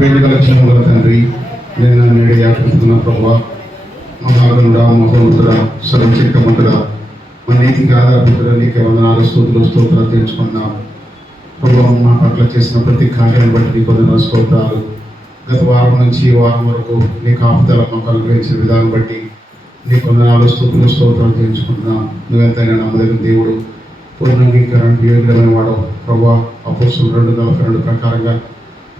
ప్రేమిక లక్ష్యం గల తండ్రి, నేను నేడు యాకృతున్న ప్రభావ మహాగణుడా, మహోన్నతుడా, సర్వశక్తిమంతుడా, మన నీతికి ఆధారపడుతున్న నీకే వందనాలు, స్తోత్రాలు తెలుసుకున్నాం. ప్రభావం మా పట్ల చేసిన ప్రతి కార్యాన్ని బట్టి నీకు వందనాలు, స్తోత్రాలు. గత వారం నుంచి ఈ వారం వరకు నీ కాపుదల మాకు అనుగ్రహించిన విధానం బట్టి నీకు వందనాలు, స్తోత్రాలు తెలుసుకుంటున్నాం. నువ్వెంతైనా నమ్మదగిన దేవుడు, పూర్ణంగీకరణకు యోగ్యమైన వాడు. ప్రభా అపోస్తులు 2:42 ప్రకారంగా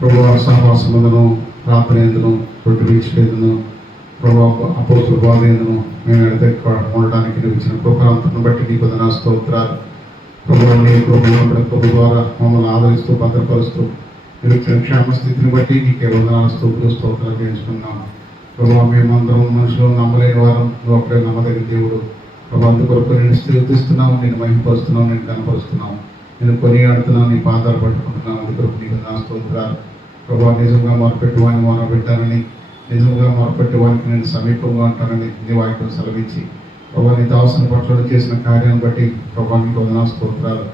ప్రభా సహవాసమందును, ప్రార్థనేందును, రొట్టె విడిచిపోయేందును, ప్రభా అపోస్తుల బాధేందును మేము ఎడతెక్క ఉండడానికి నువ్వు ఇచ్చిన కృపాంతను బట్టి నీకు వందనాలు, స్తోత్రాలు. ప్రభు నీ ప్రభు ద్వారా మమ్మల్ని ఆదరిస్తూ భద్రపరుస్తూ నిరుక్షణ క్షేమస్థితిని బట్టి నీకే వందనాలు, స్తోత్రాలు చేయించుకున్నాం. ప్రభావ మేమందరం మనుషులు నమ్మలేని వారం, నువ్వు అప్పుడే నమ్మదగిన దేవుడు. ప్రభు అందుకొరకు నేను స్థితిస్తున్నాము, నేను మహిమపరుస్తున్నావు, నేను కనపరుస్తున్నావు, నేను కొనియాడుతున్నాను, నీ పాదాలు పట్టుకుంటున్నాను. అందుకొరకు నీకు నా స్తోత్రాలు. ప్రభావ నిజంగా మొరపెట్టి వాడిని మొరపెట్టానని, నిజంగా మొరపెట్టి వానికి నేను సమీపంగా ఉంటానని నీ వాక్యం సెలవించి ప్రభావ నీ దాసుని పట్ల చేసిన కార్యాన్ని బట్టి ప్రభావ నీకు వందనాలు, స్తోత్రాలు.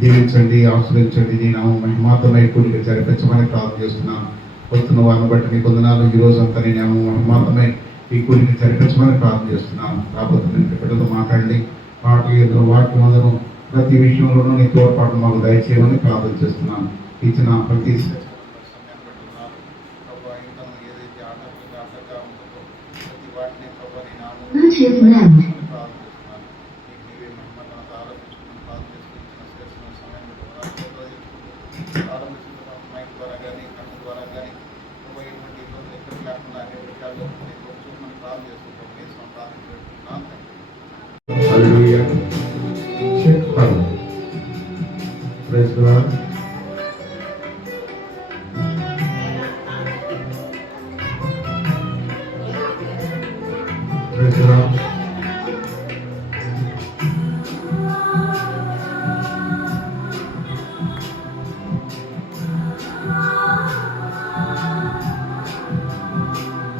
దీవించండి, ఆశ్రయించండి, నీ నామం మహిమాతమై కూడిక జరిపించమని ప్రార్థన చేస్తున్నాను. వస్తున్న వారిని బట్టి నీకు వందనాలు. ఈ రోజంతా నీ నామం మహిమాతమై ఈ కూడిక జరిపించమని ప్రార్థన చేస్తున్నాను. రాబోతు బిడ్డలతో మాట్లాడండి, పాటలు ఎదురు వాక్యం అందరూ ప్రతి విషయంలోనూ నీ తోడ్పాటు మాకు దయచేయమని ప్రార్థన చేస్తున్నాను. ఇచ్చిన ప్రతి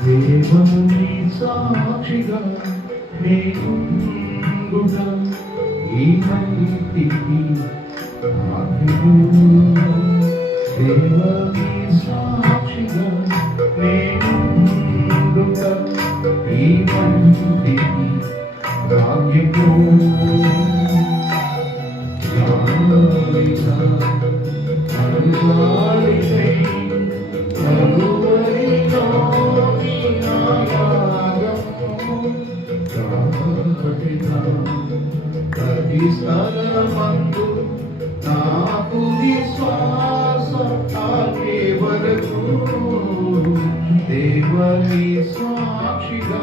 దేవుని సాక్షిగా నేనుండుట ఈ మంటికి దేవుని సాక్షిగా నేనుండుట ఈ మంటికి భాగ్యము. స్థలమందు నాకు విశ్వాస ఆగే వరకు దేవుని సాక్షిగా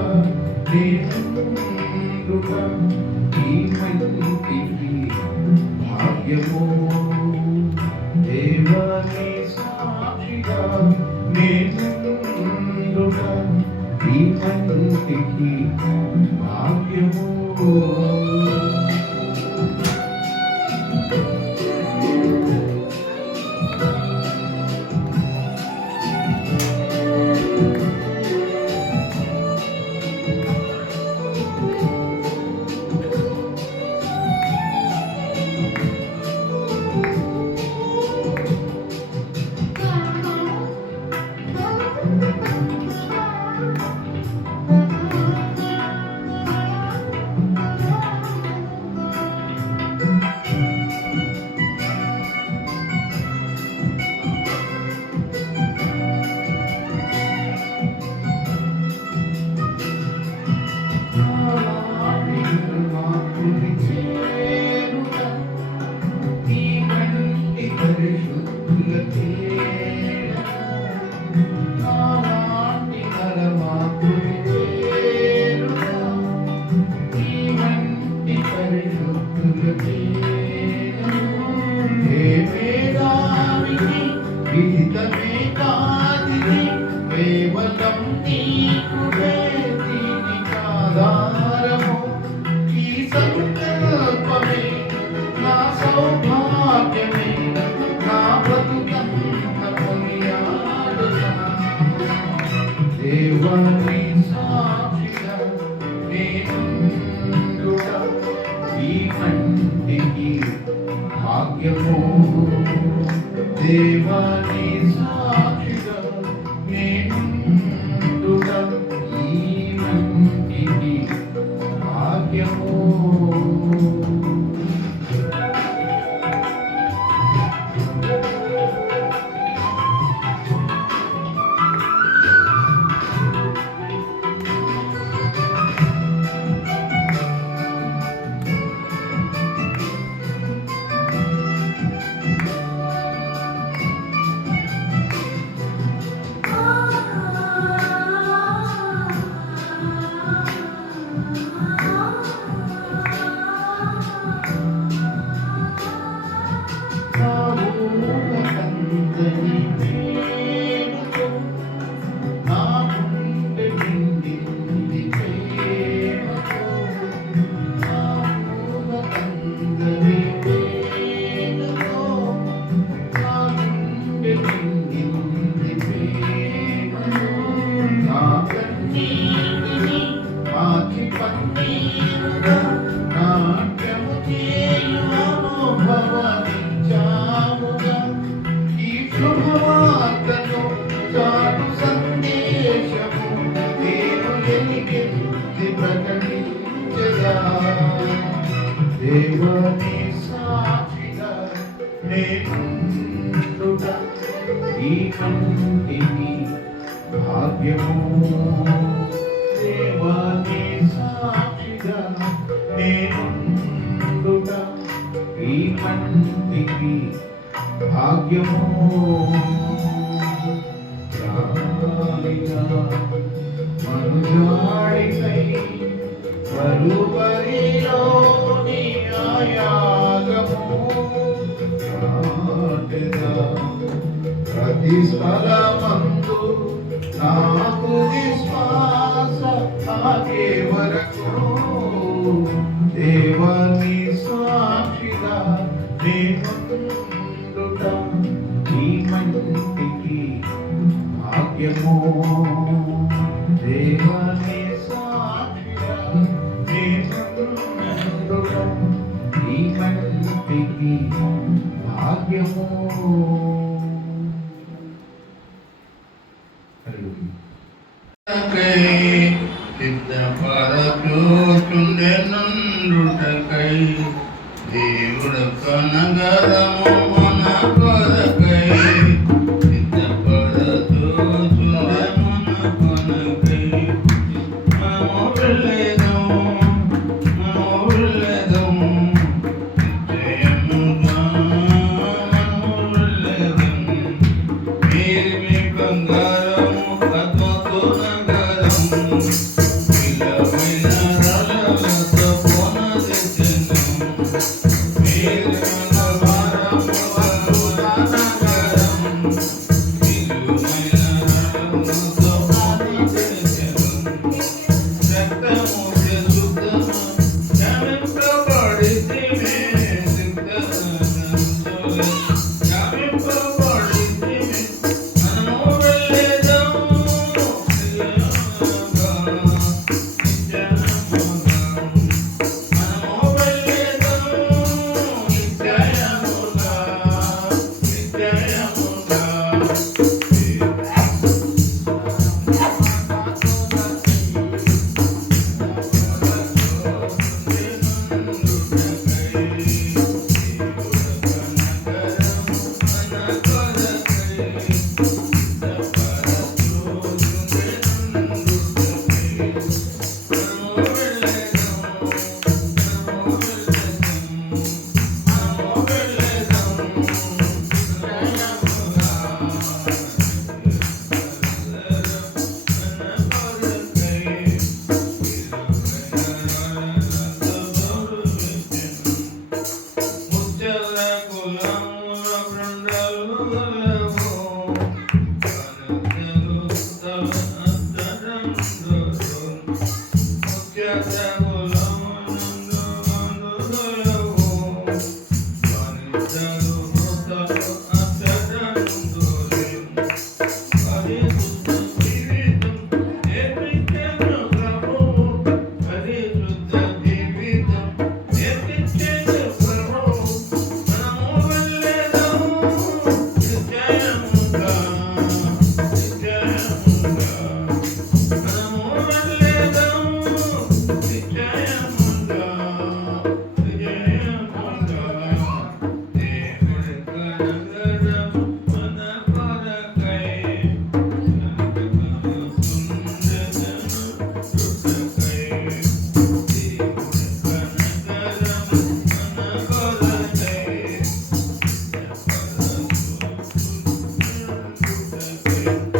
నేనుండుట ఈ మంటికి భాగ్యము. దేవుని సాక్షిగా నేనుండుట ఈ మంటికి భాగ్యము. భాగ్యము దేవాని సాక్షిగా నేనుండుట ఈ మంటికి భాగ్యము. దేవుని సాక్షిగా నేనుండుట ఈ కంటికి భాగ్యము. దేవుని సాక్షిగా నేనుండుట ఈ కంటికి భాగ్యము. మనుజాడికై కలువరిలోని యాగము నాటెదా ప్రతి స్థలమందు నాకు విశ్వాస ఆగే వరకు దేవుని సాక్షిగా నేనుండుట ఈ మంటికి భాగ్యము. దేవుని సాక్షిగా నేనుండుట ఈ మంటికి భాగ్యము. సిద్ధపరచూచుండెనుండుటకై దేవుడొక్క నగరము మన కొరకై సిద్ధపరచూచుండె మన కొరకై మనము వెళ్ళేదము నిశ్చయముగా మనము వెళ్ళేదము. మీరు మీ బంగారము అద్భుత నగరము విలువైన రాళ్ళతో పునరుద్ధరించెను. మీరు బంగారము అద్భుత నగరము విలువైన రాళ్ళతో పునరుద్ధరించెను. రక్తము శుద్ధము క్షమింపబడితిమి, క్షమింపబడితిమి. మనము వెళ్ళేదము నిశ్చయముగా, మనము వెళ్ళేదము నిశ్చయముగా. Yeah. Thank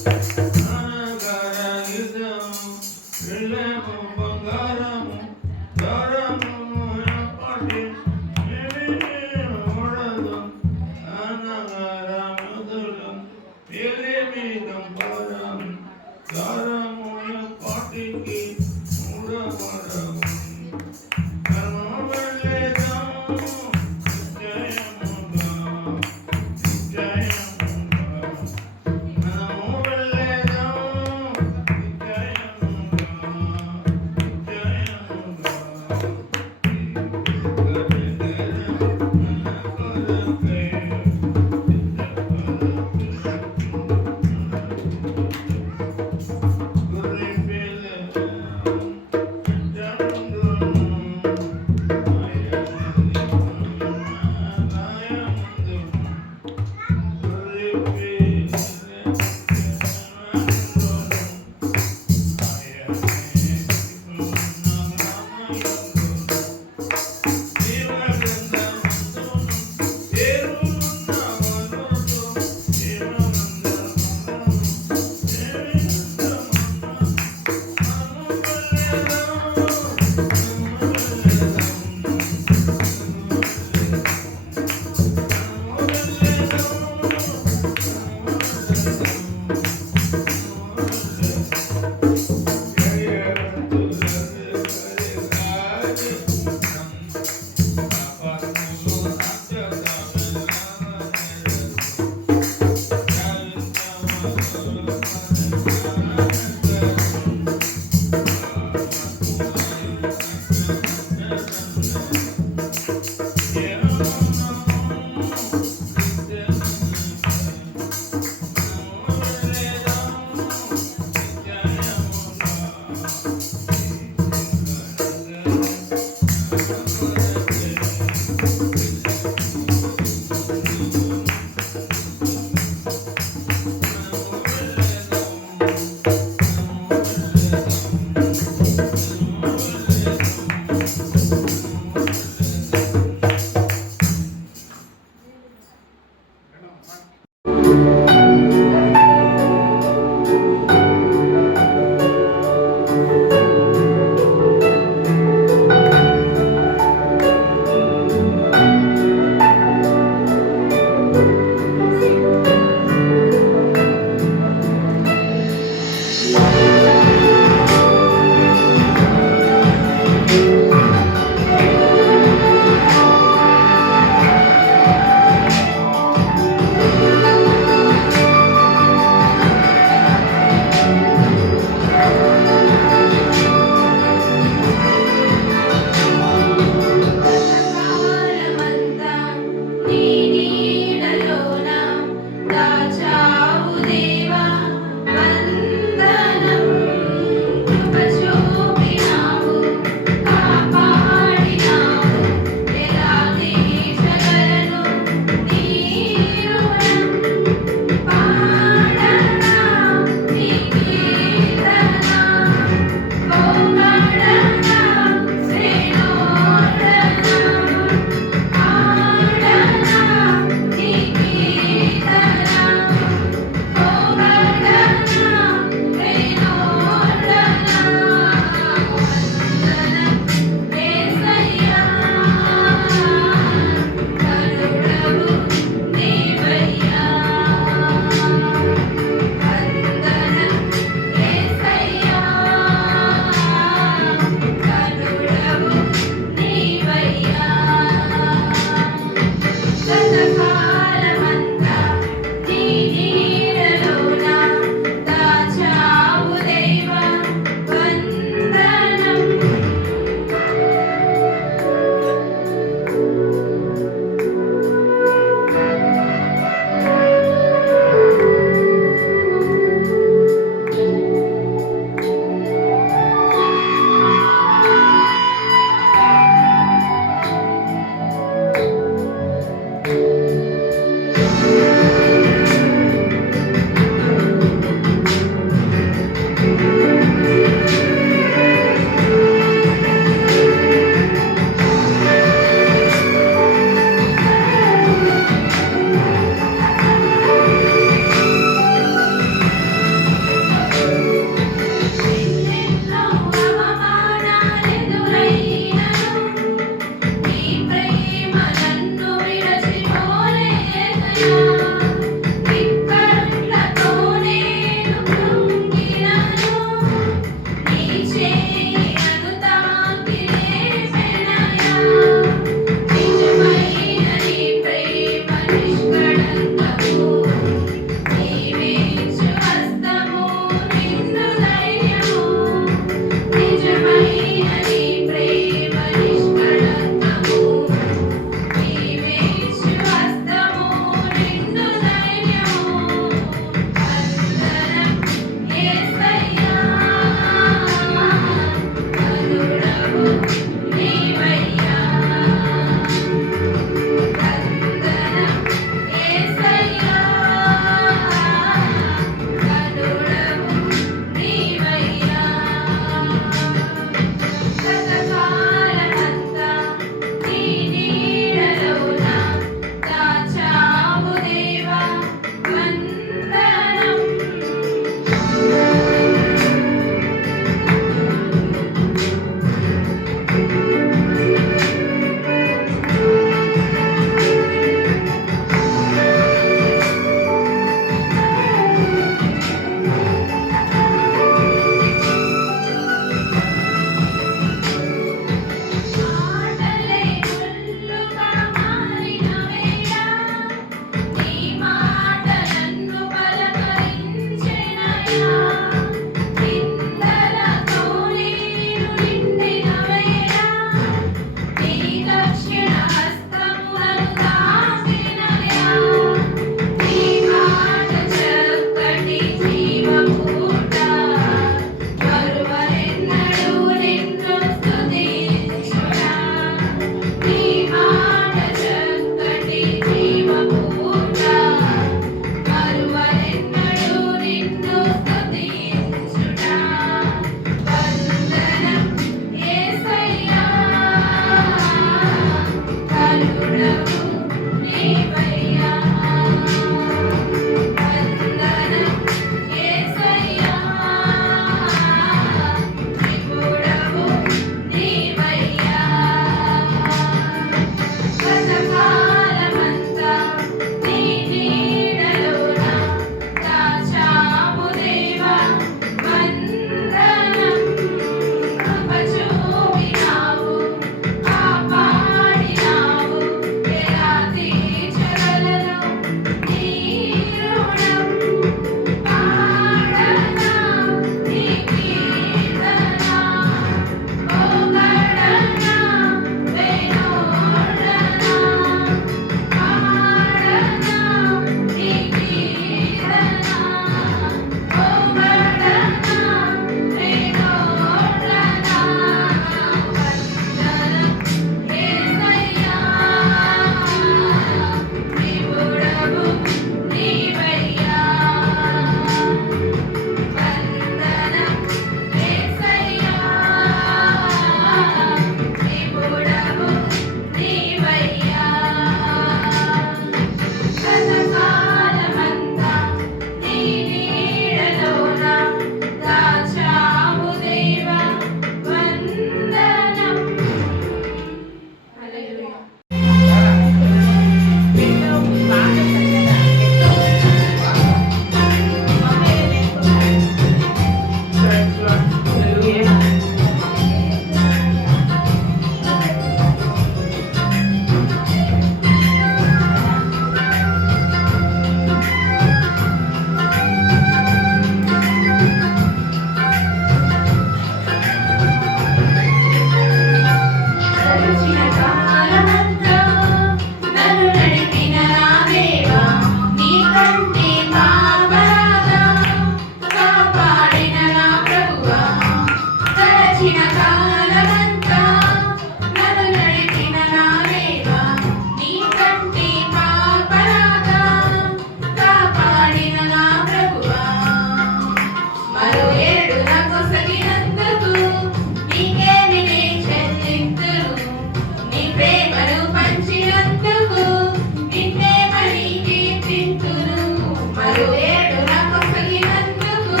మరో ఏడు నాకు కలిగినందుకు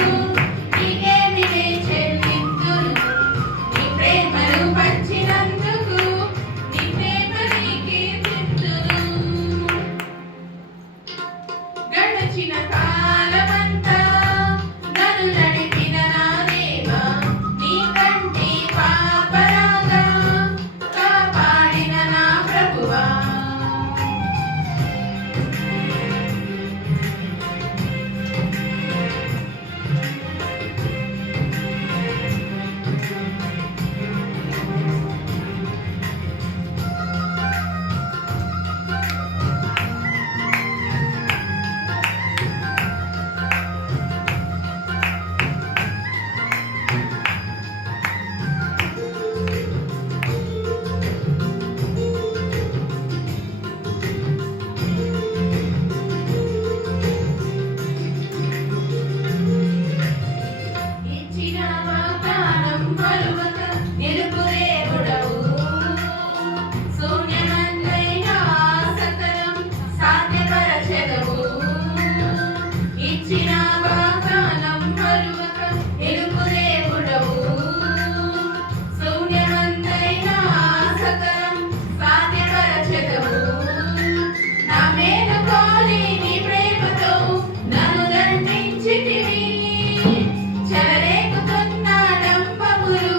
నీకేమి నే చెల్లింతును. నీ ప్రేమను పంచినందుకు నీ ప్రేమ నీకే చెందును. గడచిన కాలమంతా నన్ను నడిపిన నా దేవా, నీ కంటి పాపరాగా కాపాడిన నా ప్రభువా. ఇచ్చిన వాగ్దానం మరువక నిలుపు దేవుడవు. శూన్యమందైన సకలం సాధ్యపరచెదవు. ఇచ్చిన వాగ్దానం మరువక నిలుపు దేవుడవు. శూన్యమందైన సకలం సాధ్యపరచెదవు. నా మేలు కోరి నీ ప్రేమతో నన్ను దండించితివి. చెలరేగుతున్న డంబములు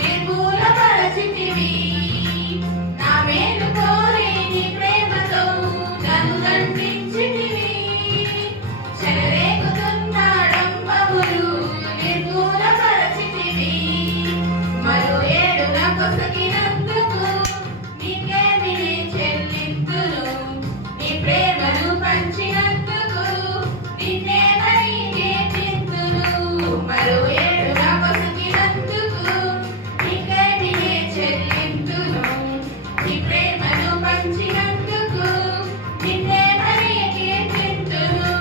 నిర్మూలపరచితివి. నా మేలు కోరి నీ ప్రేమతో నన్ను దండించితివి. చెలరేగుతున్న డంబములు నిర్మూలపరచితివి. మరో ఏడు నాకు సగినందుకు నీకేమి నే చెల్లింతును. నీ ప్రేమను పంచినందుకు నిన్నే నీకే చెందును. మరో ఏడు నాకు సగినందుకు నీకేమి నే చెల్లింతును. నీ ప్రేమను పంచినందుకు నిన్నే నీకే చెందును.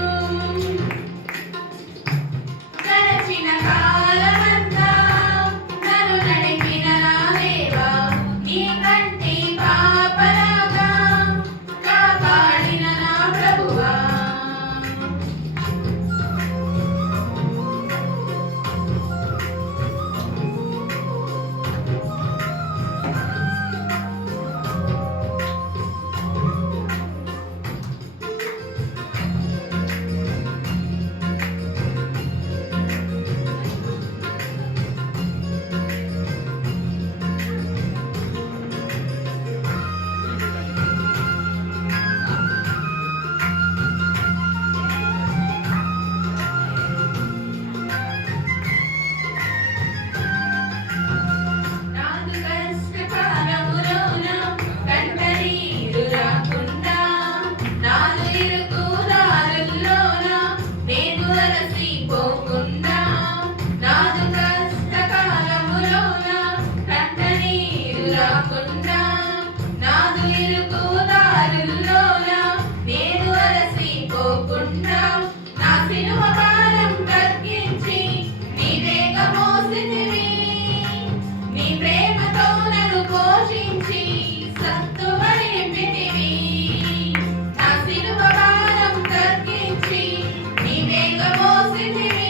గడచిన కాలమంతా నన్ను నడిపిన నా దేవా, నీ కంటి పాపరాగా కాపాడిన నా ప్రభువా. నాదు కష్టకాలములోన కంటనీరు రాకుండా, నాదు ఇరుకు దారుల్లోన నేను అలసిపోకుండా. నాదు కష్టకాలములోన కంటనీరు రాకుండా, నాదు ఇరుకు దారుల్లోన నేను అలసిపోకుండా. నా సిలువ భారం తగ్గించి నీవేగా మోసితివి. నీ ప్రేమతో నన్ను పోషించి సత్తువ నింపితివి. నా సిలువ భారం తగ్గించి నీవేగా మోసితివి.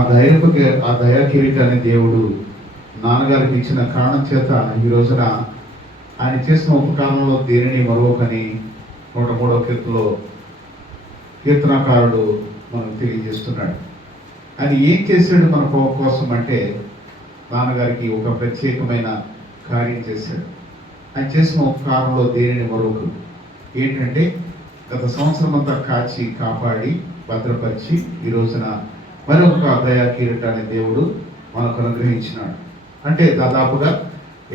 ఆ దయా కిరీటాన్ని దేవుడు నాన్నగారికి ఇచ్చిన కారణం చేత ఈ రోజున ఆయన చేసిన ఉపకారంలో దేనిని మరొకని 103వ కీర్తనలో కీర్తనకారుడు మనకు తెలియజేస్తున్నాడు. ఆయన ఏం చేశాడు మన కోసం అంటే నాన్నగారికి ఒక ప్రత్యేకమైన కార్యం చేశాడు. ఆయన చేసిన ఉపకారంలో దేనిని మరొకరు ఏంటంటే గత సంవత్సరం అంతా కాచి కాపాడి భద్రపరిచి ఈ రోజున మరొక దయా కిరీటాన్ని దేవుడు మనకు అనుగ్రహించినాడు. అంటే దాదాపుగా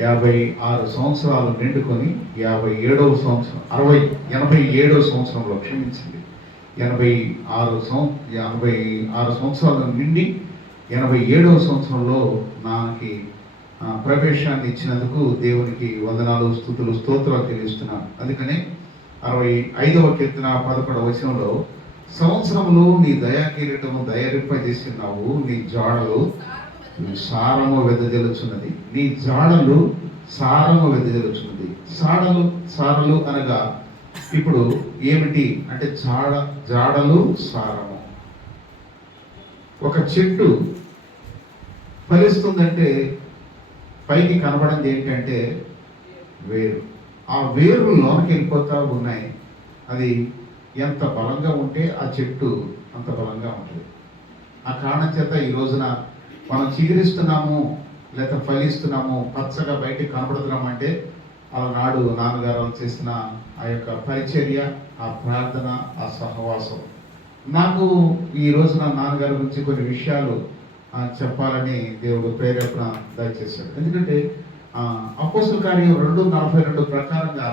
56 సంవత్సరాలు నిండుకొని 87వ సంవత్సరం 87వ సంవత్సరంలో క్షమించింది 86 సంవత్సరాలు నిండి 87వ సంవత్సరంలో నాన్నకి ప్రవేశాన్ని ఇచ్చినందుకు దేవునికి వందనాలు, స్తుతులు, స్తోత్రాలు తెలుస్తున్నాను. అందుకనే 65వ కీర్తన 11వ వచనంలో సంవత్సరములు నీ దయా కిరీటము దయరింపజేసినావు, నీ జాడలు సారము వెదజల్లుచున్నది, నీ జాడలు సారము వెదజల్లుచున్నది. సారలు అనగా ఇప్పుడు ఏమిటి అంటే జాడలు సారము. ఒక చెట్టు ఫలిస్తుందంటే పైకి కనబడింది ఏంటంటే వేరు. ఆ వేరు లోనికి వెళ్ళిపోతా ఉన్నాయి. అది ఎంత బలంగా ఉంటే ఆ చెట్టు అంత బలంగా ఉంటుంది. ఆ కారణం చేత ఈ రోజున మనం చిగురిస్తున్నాము లేదా ఫలిస్తున్నాము, పచ్చగా బయటికి కనబడుతున్నాము అంటే ఆనాడు నాన్నగారు చేసిన ఆ యొక్క పరిచర్య, ఆ ప్రార్థన, ఆ సహవాసం. నాకు ఈ రోజున నాన్నగారి గురించి కొన్ని విషయాలు చెప్పాలని దేవుడు ప్రేరేపణ దయచేశాడు. ఎందుకంటే అపోస్తల కార్యం 2:42 ప్రకారంగా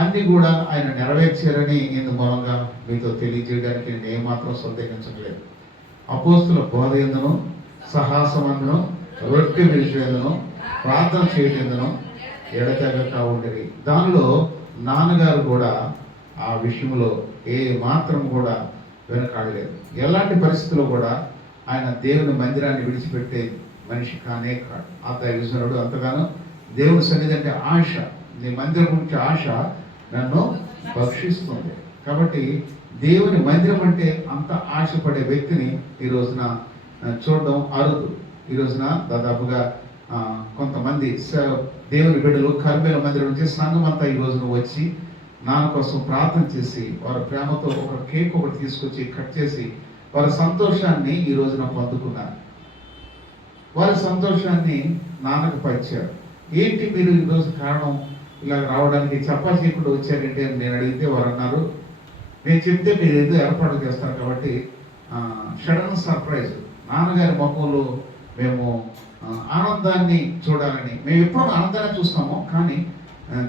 అన్ని కూడా ఆయన నెరవేర్చారని నేను మూలంగా మీతో తెలియజేయడానికి నేను ఏమాత్రం సందేహించట్లేదు. అపోస్తుల బోధ ఎందును, సహాసమందును, రొట్టె విషయంలో ప్రార్థన చేయటందును ఎడతెగక ఉండేది. దానిలో నాన్నగారు కూడా ఆ విషయంలో ఏ మాత్రం కూడా వెనకాడలేదు. ఎలాంటి పరిస్థితుల్లో కూడా ఆయన దేవుని మందిరాన్ని విడిచిపెట్టే మనిషి కానే కాడు. ఆ దైవజనుడు అంతగానో దేవుని సన్నిధి అంటే ఆశ, నీ మందిరం గురించి ఆశ నన్ను భక్షిస్తుంది. కాబట్టి దేవుని మందిరం అంటే అంత ఆశపడే వ్యక్తిని ఈ రోజున చూడడం అరుదు. ఈ రోజున దాదాపుగా కొంతమంది దేవుని బిడ్డలు కర్మేల మందిరం నుంచి సంఘం అంతా ఈ రోజున వచ్చి నాన్న కోసం ప్రార్థన చేసి వారి ప్రేమతో ఒక కేక్ ఒకటి తీసుకొచ్చి కట్ చేసి వారి సంతోషాన్ని ఈ రోజున పొందుకున్నారు. వారి సంతోషాన్ని నాన్నకు పంచారు. ఏంటి మీరు ఈరోజు కారణం ఇలా రావడానికి చెప్పాల్సి చేయకుండా వచ్చారంటే నేను అడిగితే వారు అన్నారు, నేను చెప్తే మీరు ఏదో ఏర్పాటు చేస్తారు కాబట్టి సడన్ సర్ప్రైజ్. నాన్నగారి ముఖంలో మేము ఆనందాన్ని చూడాలని, మేము ఎప్పుడు ఆనందాన్ని చూస్తామో కానీ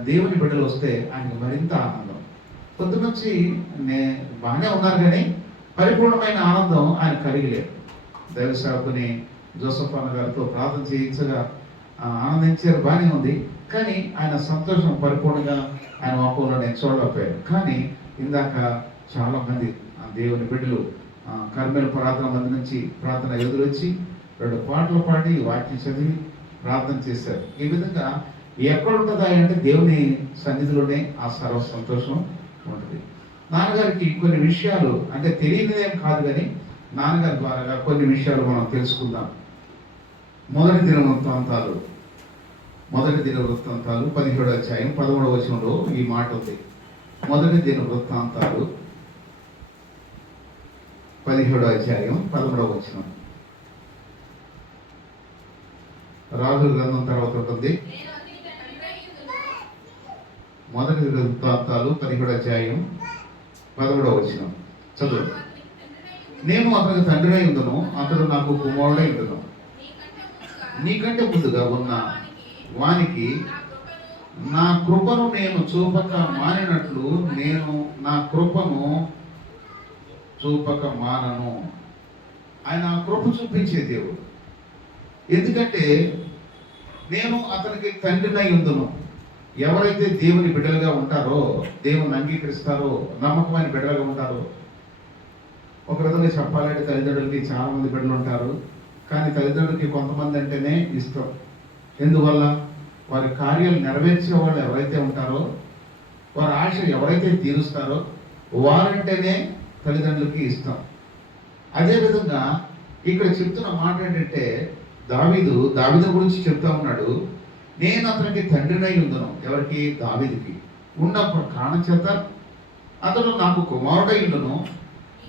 దేవుని బిడ్డలు వస్తే ఆయనకు మరింత ఆనందం. పొద్దు నుంచి బాగానే ఉన్నారు కానీ పరిపూర్ణమైన ఆనందం ఆయన కలిగలేదు. దైవ సేవకుని జోసఫ్ అన్న గారితో ప్రార్థన చేయించగా ఆనందించారు, బాగానే ఉంది. కానీ ఆయన సంతోషం పరిపూర్ణంగా ఆయన ముఖంలో నేను చూడలేకపోయాను. కానీ ఇందాక చాలా మంది దేవుని బిడ్డలు కర్మేల ప్రార్థన మంది నుంచి ప్రార్థన ఎదురొచ్చి 2 పాటలు పాడి వాక్యం చదివి ప్రార్థన చేశారు. ఈ విధంగా ఎక్కడ ఉంటుందా అంటే దేవుని సన్నిధిలోనే ఆ సర్వ సంతోషం ఉంటుంది. నాన్నగారికి కొన్ని విషయాలు అంటే తెలియనిదేం కాదు కానీ నాన్నగారి ద్వారా కొన్ని విషయాలు మనం తెలుసుకుందాం. మొదటి దినవృత్తాంతాలు 17వ అధ్యాయం 13వ వచనంలో ఈ మాట ఉంది. మొదటి దినవృత్తాంతాలు 17వ అధ్యాయం 13వ వచనం. రాజుల గ్రంథం తర్వాత ఉంటుంది. మొదటి వృత్తాంతాలు 17వ అధ్యాయం 11వ వచనం చదువు. నేను అతనికి తండ్రినై ఉండును, అతడు నాకు కుమారుడై ఉండును. నీకంటే ముందుగా ఉన్న వానికి నా కృపను నేను చూపక మానినట్లు నేను నా కృపను చూపక మానను. ఆయన కృప చూపించే దేవుడు. ఎందుకంటే నేను అతనికి తండ్రినై ఉండును. ఎవరైతే దేవుని బిడ్డలుగా ఉంటారో, దేవుని అంగీకరిస్తారో, నమ్మకమైన బిడ్డలుగా ఉంటారో, ఒక విధంగా చెప్పాలంటే తల్లిదండ్రులకి చాలా మంది బిడ్డలు ఉంటారు. కానీ తల్లిదండ్రులకి కొంతమంది అంటేనే ఇష్టం. ఎందువల్ల వారి కార్యాలు నెరవేర్చే వాళ్ళు ఎవరైతే ఉంటారో, వారి ఆశ ఎవరైతే తీరుస్తారో వారంటేనే తల్లిదండ్రులకి ఇష్టం. అదేవిధంగా ఇక్కడ చెప్తున్న మాట ఏంటంటే దావీదు గురించి చెప్తా ఉన్నాడు, నేను అతనికి తండ్రినై ఉందను. ఎవరికి? దావీదుకి. ఉన్నప్పుడు కారణం చేత అతడు నాకు కుమారుడై ఉండును.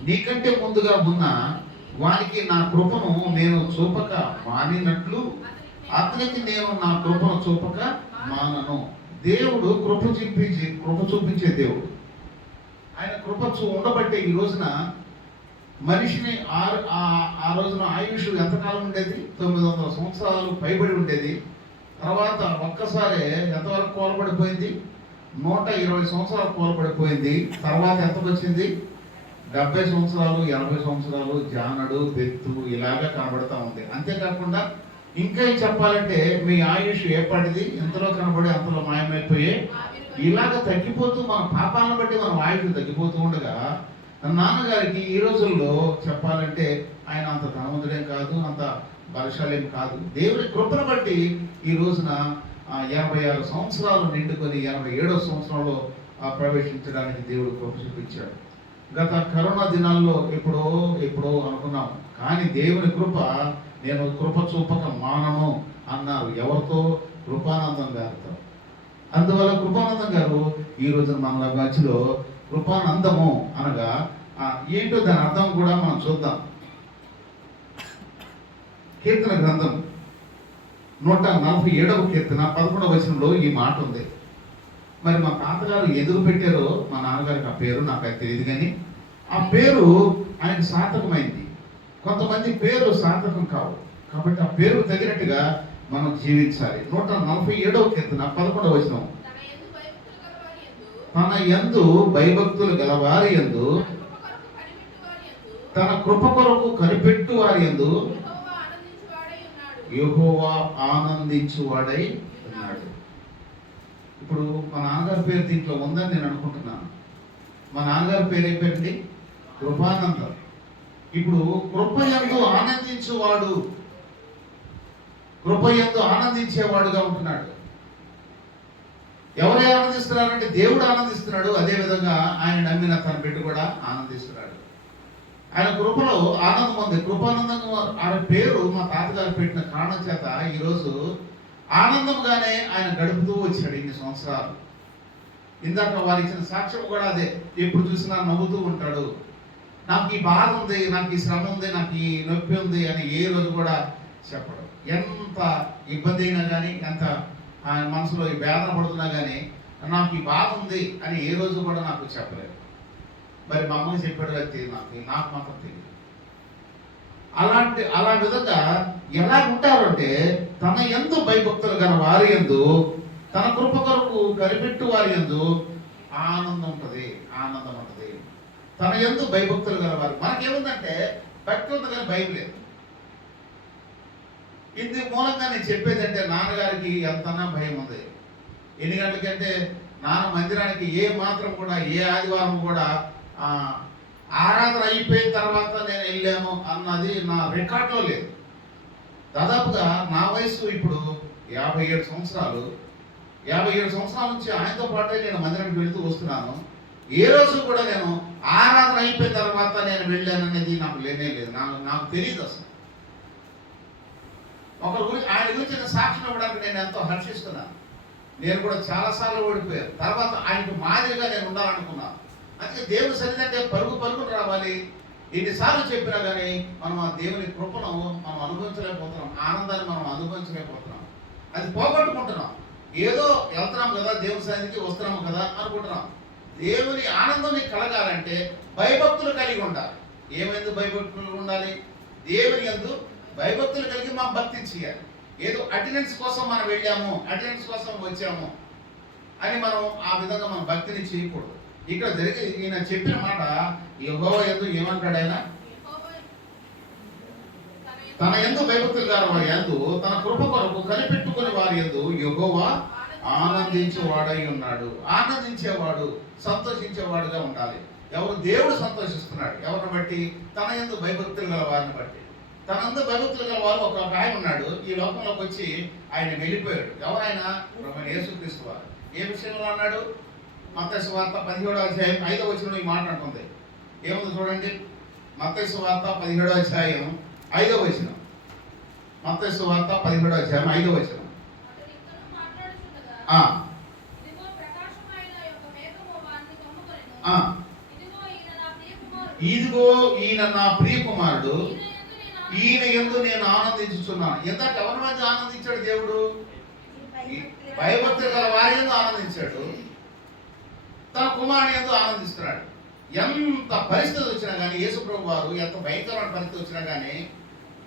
నీకంటే ముందుగా ఉన్న వానికి నా కృపను నేను చూపక మానినట్లు అతనికి నేను నా కృపను చూపక మానను. దేవుడు కృప చూపించే దేవుడు. ఆయన కృప ఉండబట్టే ఈ రోజున మనిషిని ఆ రోజున ఆయుష్ ఎంతకాలం ఉండేది? 900 సంవత్సరాలు పైబడి ఉండేది. తర్వాత ఒక్కసారి ఎంతవరకు కోలబడిపోయింది? 120 సంవత్సరాలు కోలబడిపోయింది. తర్వాత ఎంతకు వచ్చింది? 70 సంవత్సరాలు, 80 సంవత్సరాలు, జానడు, బెత్తు ఇలాగా కనబడతా ఉంది. అంతేకాకుండా ఇంకా చెప్పాలంటే మీ ఆయుష్ ఏపాటిది? ఇంతలో కనబడి అంతలో మాయమైపోయి ఇలాగ తగ్గిపోతూ మన పాపాలను బట్టి మన ఆయుష్ తగ్గిపోతూ ఉండగా, నాన్నగారికి ఈ రోజుల్లో చెప్పాలంటే ఆయన అంత ధనవంతుడేం కాదు, అంత బలశాలేం కాదు. దేవుని కృపను బట్టి ఈ రోజున 86 సంవత్సరాలు నిండుకొని 87వ సంవత్సరంలో ప్రవేశించడానికి దేవుడు కృప చూపించాడు. గత కరోనా దినాల్లో ఎప్పుడో అనుకున్నాం, కానీ దేవుని కృప, నేను కృప చూపక మానను అన్నారు. ఎవరితో? కృపానందం గారితో. అందువల్ల కృపానందం గారు ఈ రోజున మన మధ్యలో. కృపానందము అనగా ఏంటో దాని అర్థం కూడా మనం చూద్దాం. కీర్తన గ్రంథం 147వ కీర్తన 11వ వచనంలో ఈ మాట ఉంది. మరి మా తాతగారు ఎదురు పెట్టారో మా నాన్నగారికి ఆ పేరు నాకైతే తెలియదు, కానీ ఆ పేరు ఆయనకు సార్థకమైంది. కొంతమంది పేరు సార్థకం కావు, కాబట్టి ఆ పేరు తగినట్టుగా మనం జీవించాలి. 147వ కీర్తన 11వ వచనం, తన యందు భయభక్తులు గలవారి యందు, తన కృప కొరకు కనిపెట్టు వారి యందు యెహోవా ఆనందించువాడై ఉన్నాడు. ఇప్పుడు మా నాన్నగారి పేరు దీంట్లో ఉందని నేను అనుకుంటున్నాను. మా నాన్నగారి పేరు ఏం పేరండి? కృపానందం. ఇప్పుడు కృపయందు ఆనందించువాడు, కృపయందు ఆనందించేవాడుగా ఉంటున్నాడు. ఎవరు ఆనందిస్తున్నారంటే దేవుడు ఆనందిస్తున్నాడు. అదేవిధంగా ఆయన నమ్మిన తన బిడ్డ కూడా ఆనందిస్తున్నాడు. ఆయన కృపలో ఆనందం ఉంది. కృపానందం ఆయన పేరు మా తాతగారు పెట్టిన కారణం చేత ఈరోజు ఆనందంగానే ఆయన గడుపుతూ వచ్చాడు ఇన్ని సంవత్సరాలు. ఇందాక వారు ఇచ్చిన సాక్ష్యం కూడా అదే. ఎప్పుడు చూసినా నవ్వుతూ ఉంటాడు. నాకు ఈ బాధ ఉంది, నాకు ఈ శ్రమ ఉంది, నాకు ఈ నొప్పి ఉంది అని ఏ రోజు కూడా చెప్పడు. ఎంత ఇబ్బంది అయినా కానీ, ఎంత ఆయన మనసులో ఈ వేదన పడుతున్నా కానీ నాకు ఈ బాధ ఉంది అని ఏ రోజు కూడా నాకు చెప్పలేదు. మరి మా అమ్మకి చెప్పాడు అయితే నాకు మాత్రం తెలియదు. అలా విధంగా ఎలా ఉంటారంటే తన యందు భయభక్తులు గల వారి యందు, తన కృప కొరకు కనిపెట్టు వారి యందు ఆనందం ఉంటుంది. తన యందు భయభక్తులు గల వారు. మనకేముందంటే భక్తి ఉంది కానీ భయం లేదు. ఇందు మూలంగా నేను చెప్పేది అంటే నాన్నగారికి ఎంతన్నా భయం ఉంది. ఎన్ని గంటలకంటే నాన్న మందిరానికి ఏ మాత్రం కూడా ఏ ఆదివారం కూడా ఆరాధన అయిపోయిన తర్వాత నేను వెళ్ళాను అన్నది నా రికార్డులో లేదు. దాదాపుగా నా వయసు ఇప్పుడు 57 సంవత్సరాలు. 57 సంవత్సరాల నుంచి ఆయనతో పాటే నేను మందిరానికి వెళుతూ వస్తున్నాను. ఏ రోజు కూడా నేను ఆరాధన అయిపోయిన తర్వాత నేను వెళ్ళాను అనేది నాకు లేనే లేదు. నాకు తెలియదు అసలు. ఆయన గురించి నేను సాక్ష్యం ఇవ్వడానికి నేను ఎంతో హర్షిస్తున్నాను. నేను కూడా చాలాసార్లు ఓడిపోయాను. తర్వాత ఆయనకు మాదిరిగా నేను ఉండాలనుకున్నాను. అందుకే దేవుని సన్నిధి అంటే పరుగున రావాలి. ఎన్నిసార్లు చెప్పినా కానీ మనం ఆ దేవుని కృపను మనం అనుభవించలేకపోతున్నాం. ఆనందాన్ని మనం అనుభవించలేకపోతున్నాం. అది పోగొట్టుకుంటున్నాం. ఏదో వెళ్తున్నాం కదా, దేవుని సన్నిధికి వస్తున్నాము కదా అనుకుంటున్నాం. దేవుని ఆనందం నీకు కలగాలంటే భయభక్తులు కలిగి ఉండాలి. ఏమైంది భయభక్తులు ఉండాలి? దేవుని యందు భయభక్తులు కలిగి మనం భక్తి చేయాలి. ఏదో అటెండెన్స్ కోసం మనం వెళ్ళాము, అటెండెన్స్ కోసం వచ్చాము అని మనం ఆ విధంగా మనం భక్తిని చేయకూడదు. ఇక్కడ జరిగి ఈయన చెప్పిన మాట యెహోవా యందు ఏమంటాడు? ఆయన తన యందు భయభక్తులు గల వారి యందు, తన కృప కొరకు కనిపెట్టుకుని వారి యందు యెహోవా ఆనందించేవాడై ఉన్నాడు. ఆనందించేవాడు, సంతోషించేవాడుగా ఉండాలి. ఎవరు? దేవుడు సంతోషిస్తున్నాడు. ఎవరిని బట్టి? తన యందు భయభక్తులు గల వారిని బట్టి. తన యందు భయభక్తులు గల వారు ఒక ఆయన ఉన్నాడు. ఈ లోకంలోకి వచ్చి ఆయన వెళ్ళిపోయాడు. ఎవరైనా? ప్రభువైన యేసుక్రీస్తు వారు. ఏ విషయంలో అన్నాడు? మత్తయి సువార్త 17వ అధ్యాయం 5వ వచనంలో ఈ మాట అంటుంది. ఏముంది చూడండి. మత్తయి సువార్త 17వ అధ్యాయం 5వ వచనం. మత్తయి సువార్త 17వ అధ్యాయం 5వ వచనం. అతడు ఇంకనూ మాట్లాడుచుండగా, ఆ, ఇదిగో ప్రకాశమైన యొక్క మేఘము వారిని కమ్ముకొనెను. ఆ, ఇదిగో ఈయన నా ప్రియకుమారుడు. ఇదిగో ఈయన నా ప్రియ కుమారుడు, ఈయన యందు నేను ఈయన యందు నేను ఆనందించుచున్నాను. ఇందాక ఎవరి మధ్య ఆనందించాడు దేవుడు? భయభక్తులు గల వారి యందు ఆనందించాడు, తన కుమారుని యందు ఆనందిస్తున్నాడు. ఎంత పరిస్థితి వచ్చినా కానీ, యేసు ప్రభు వారు ఎంత భయంకరమైన పరిస్థితి వచ్చినా కానీ,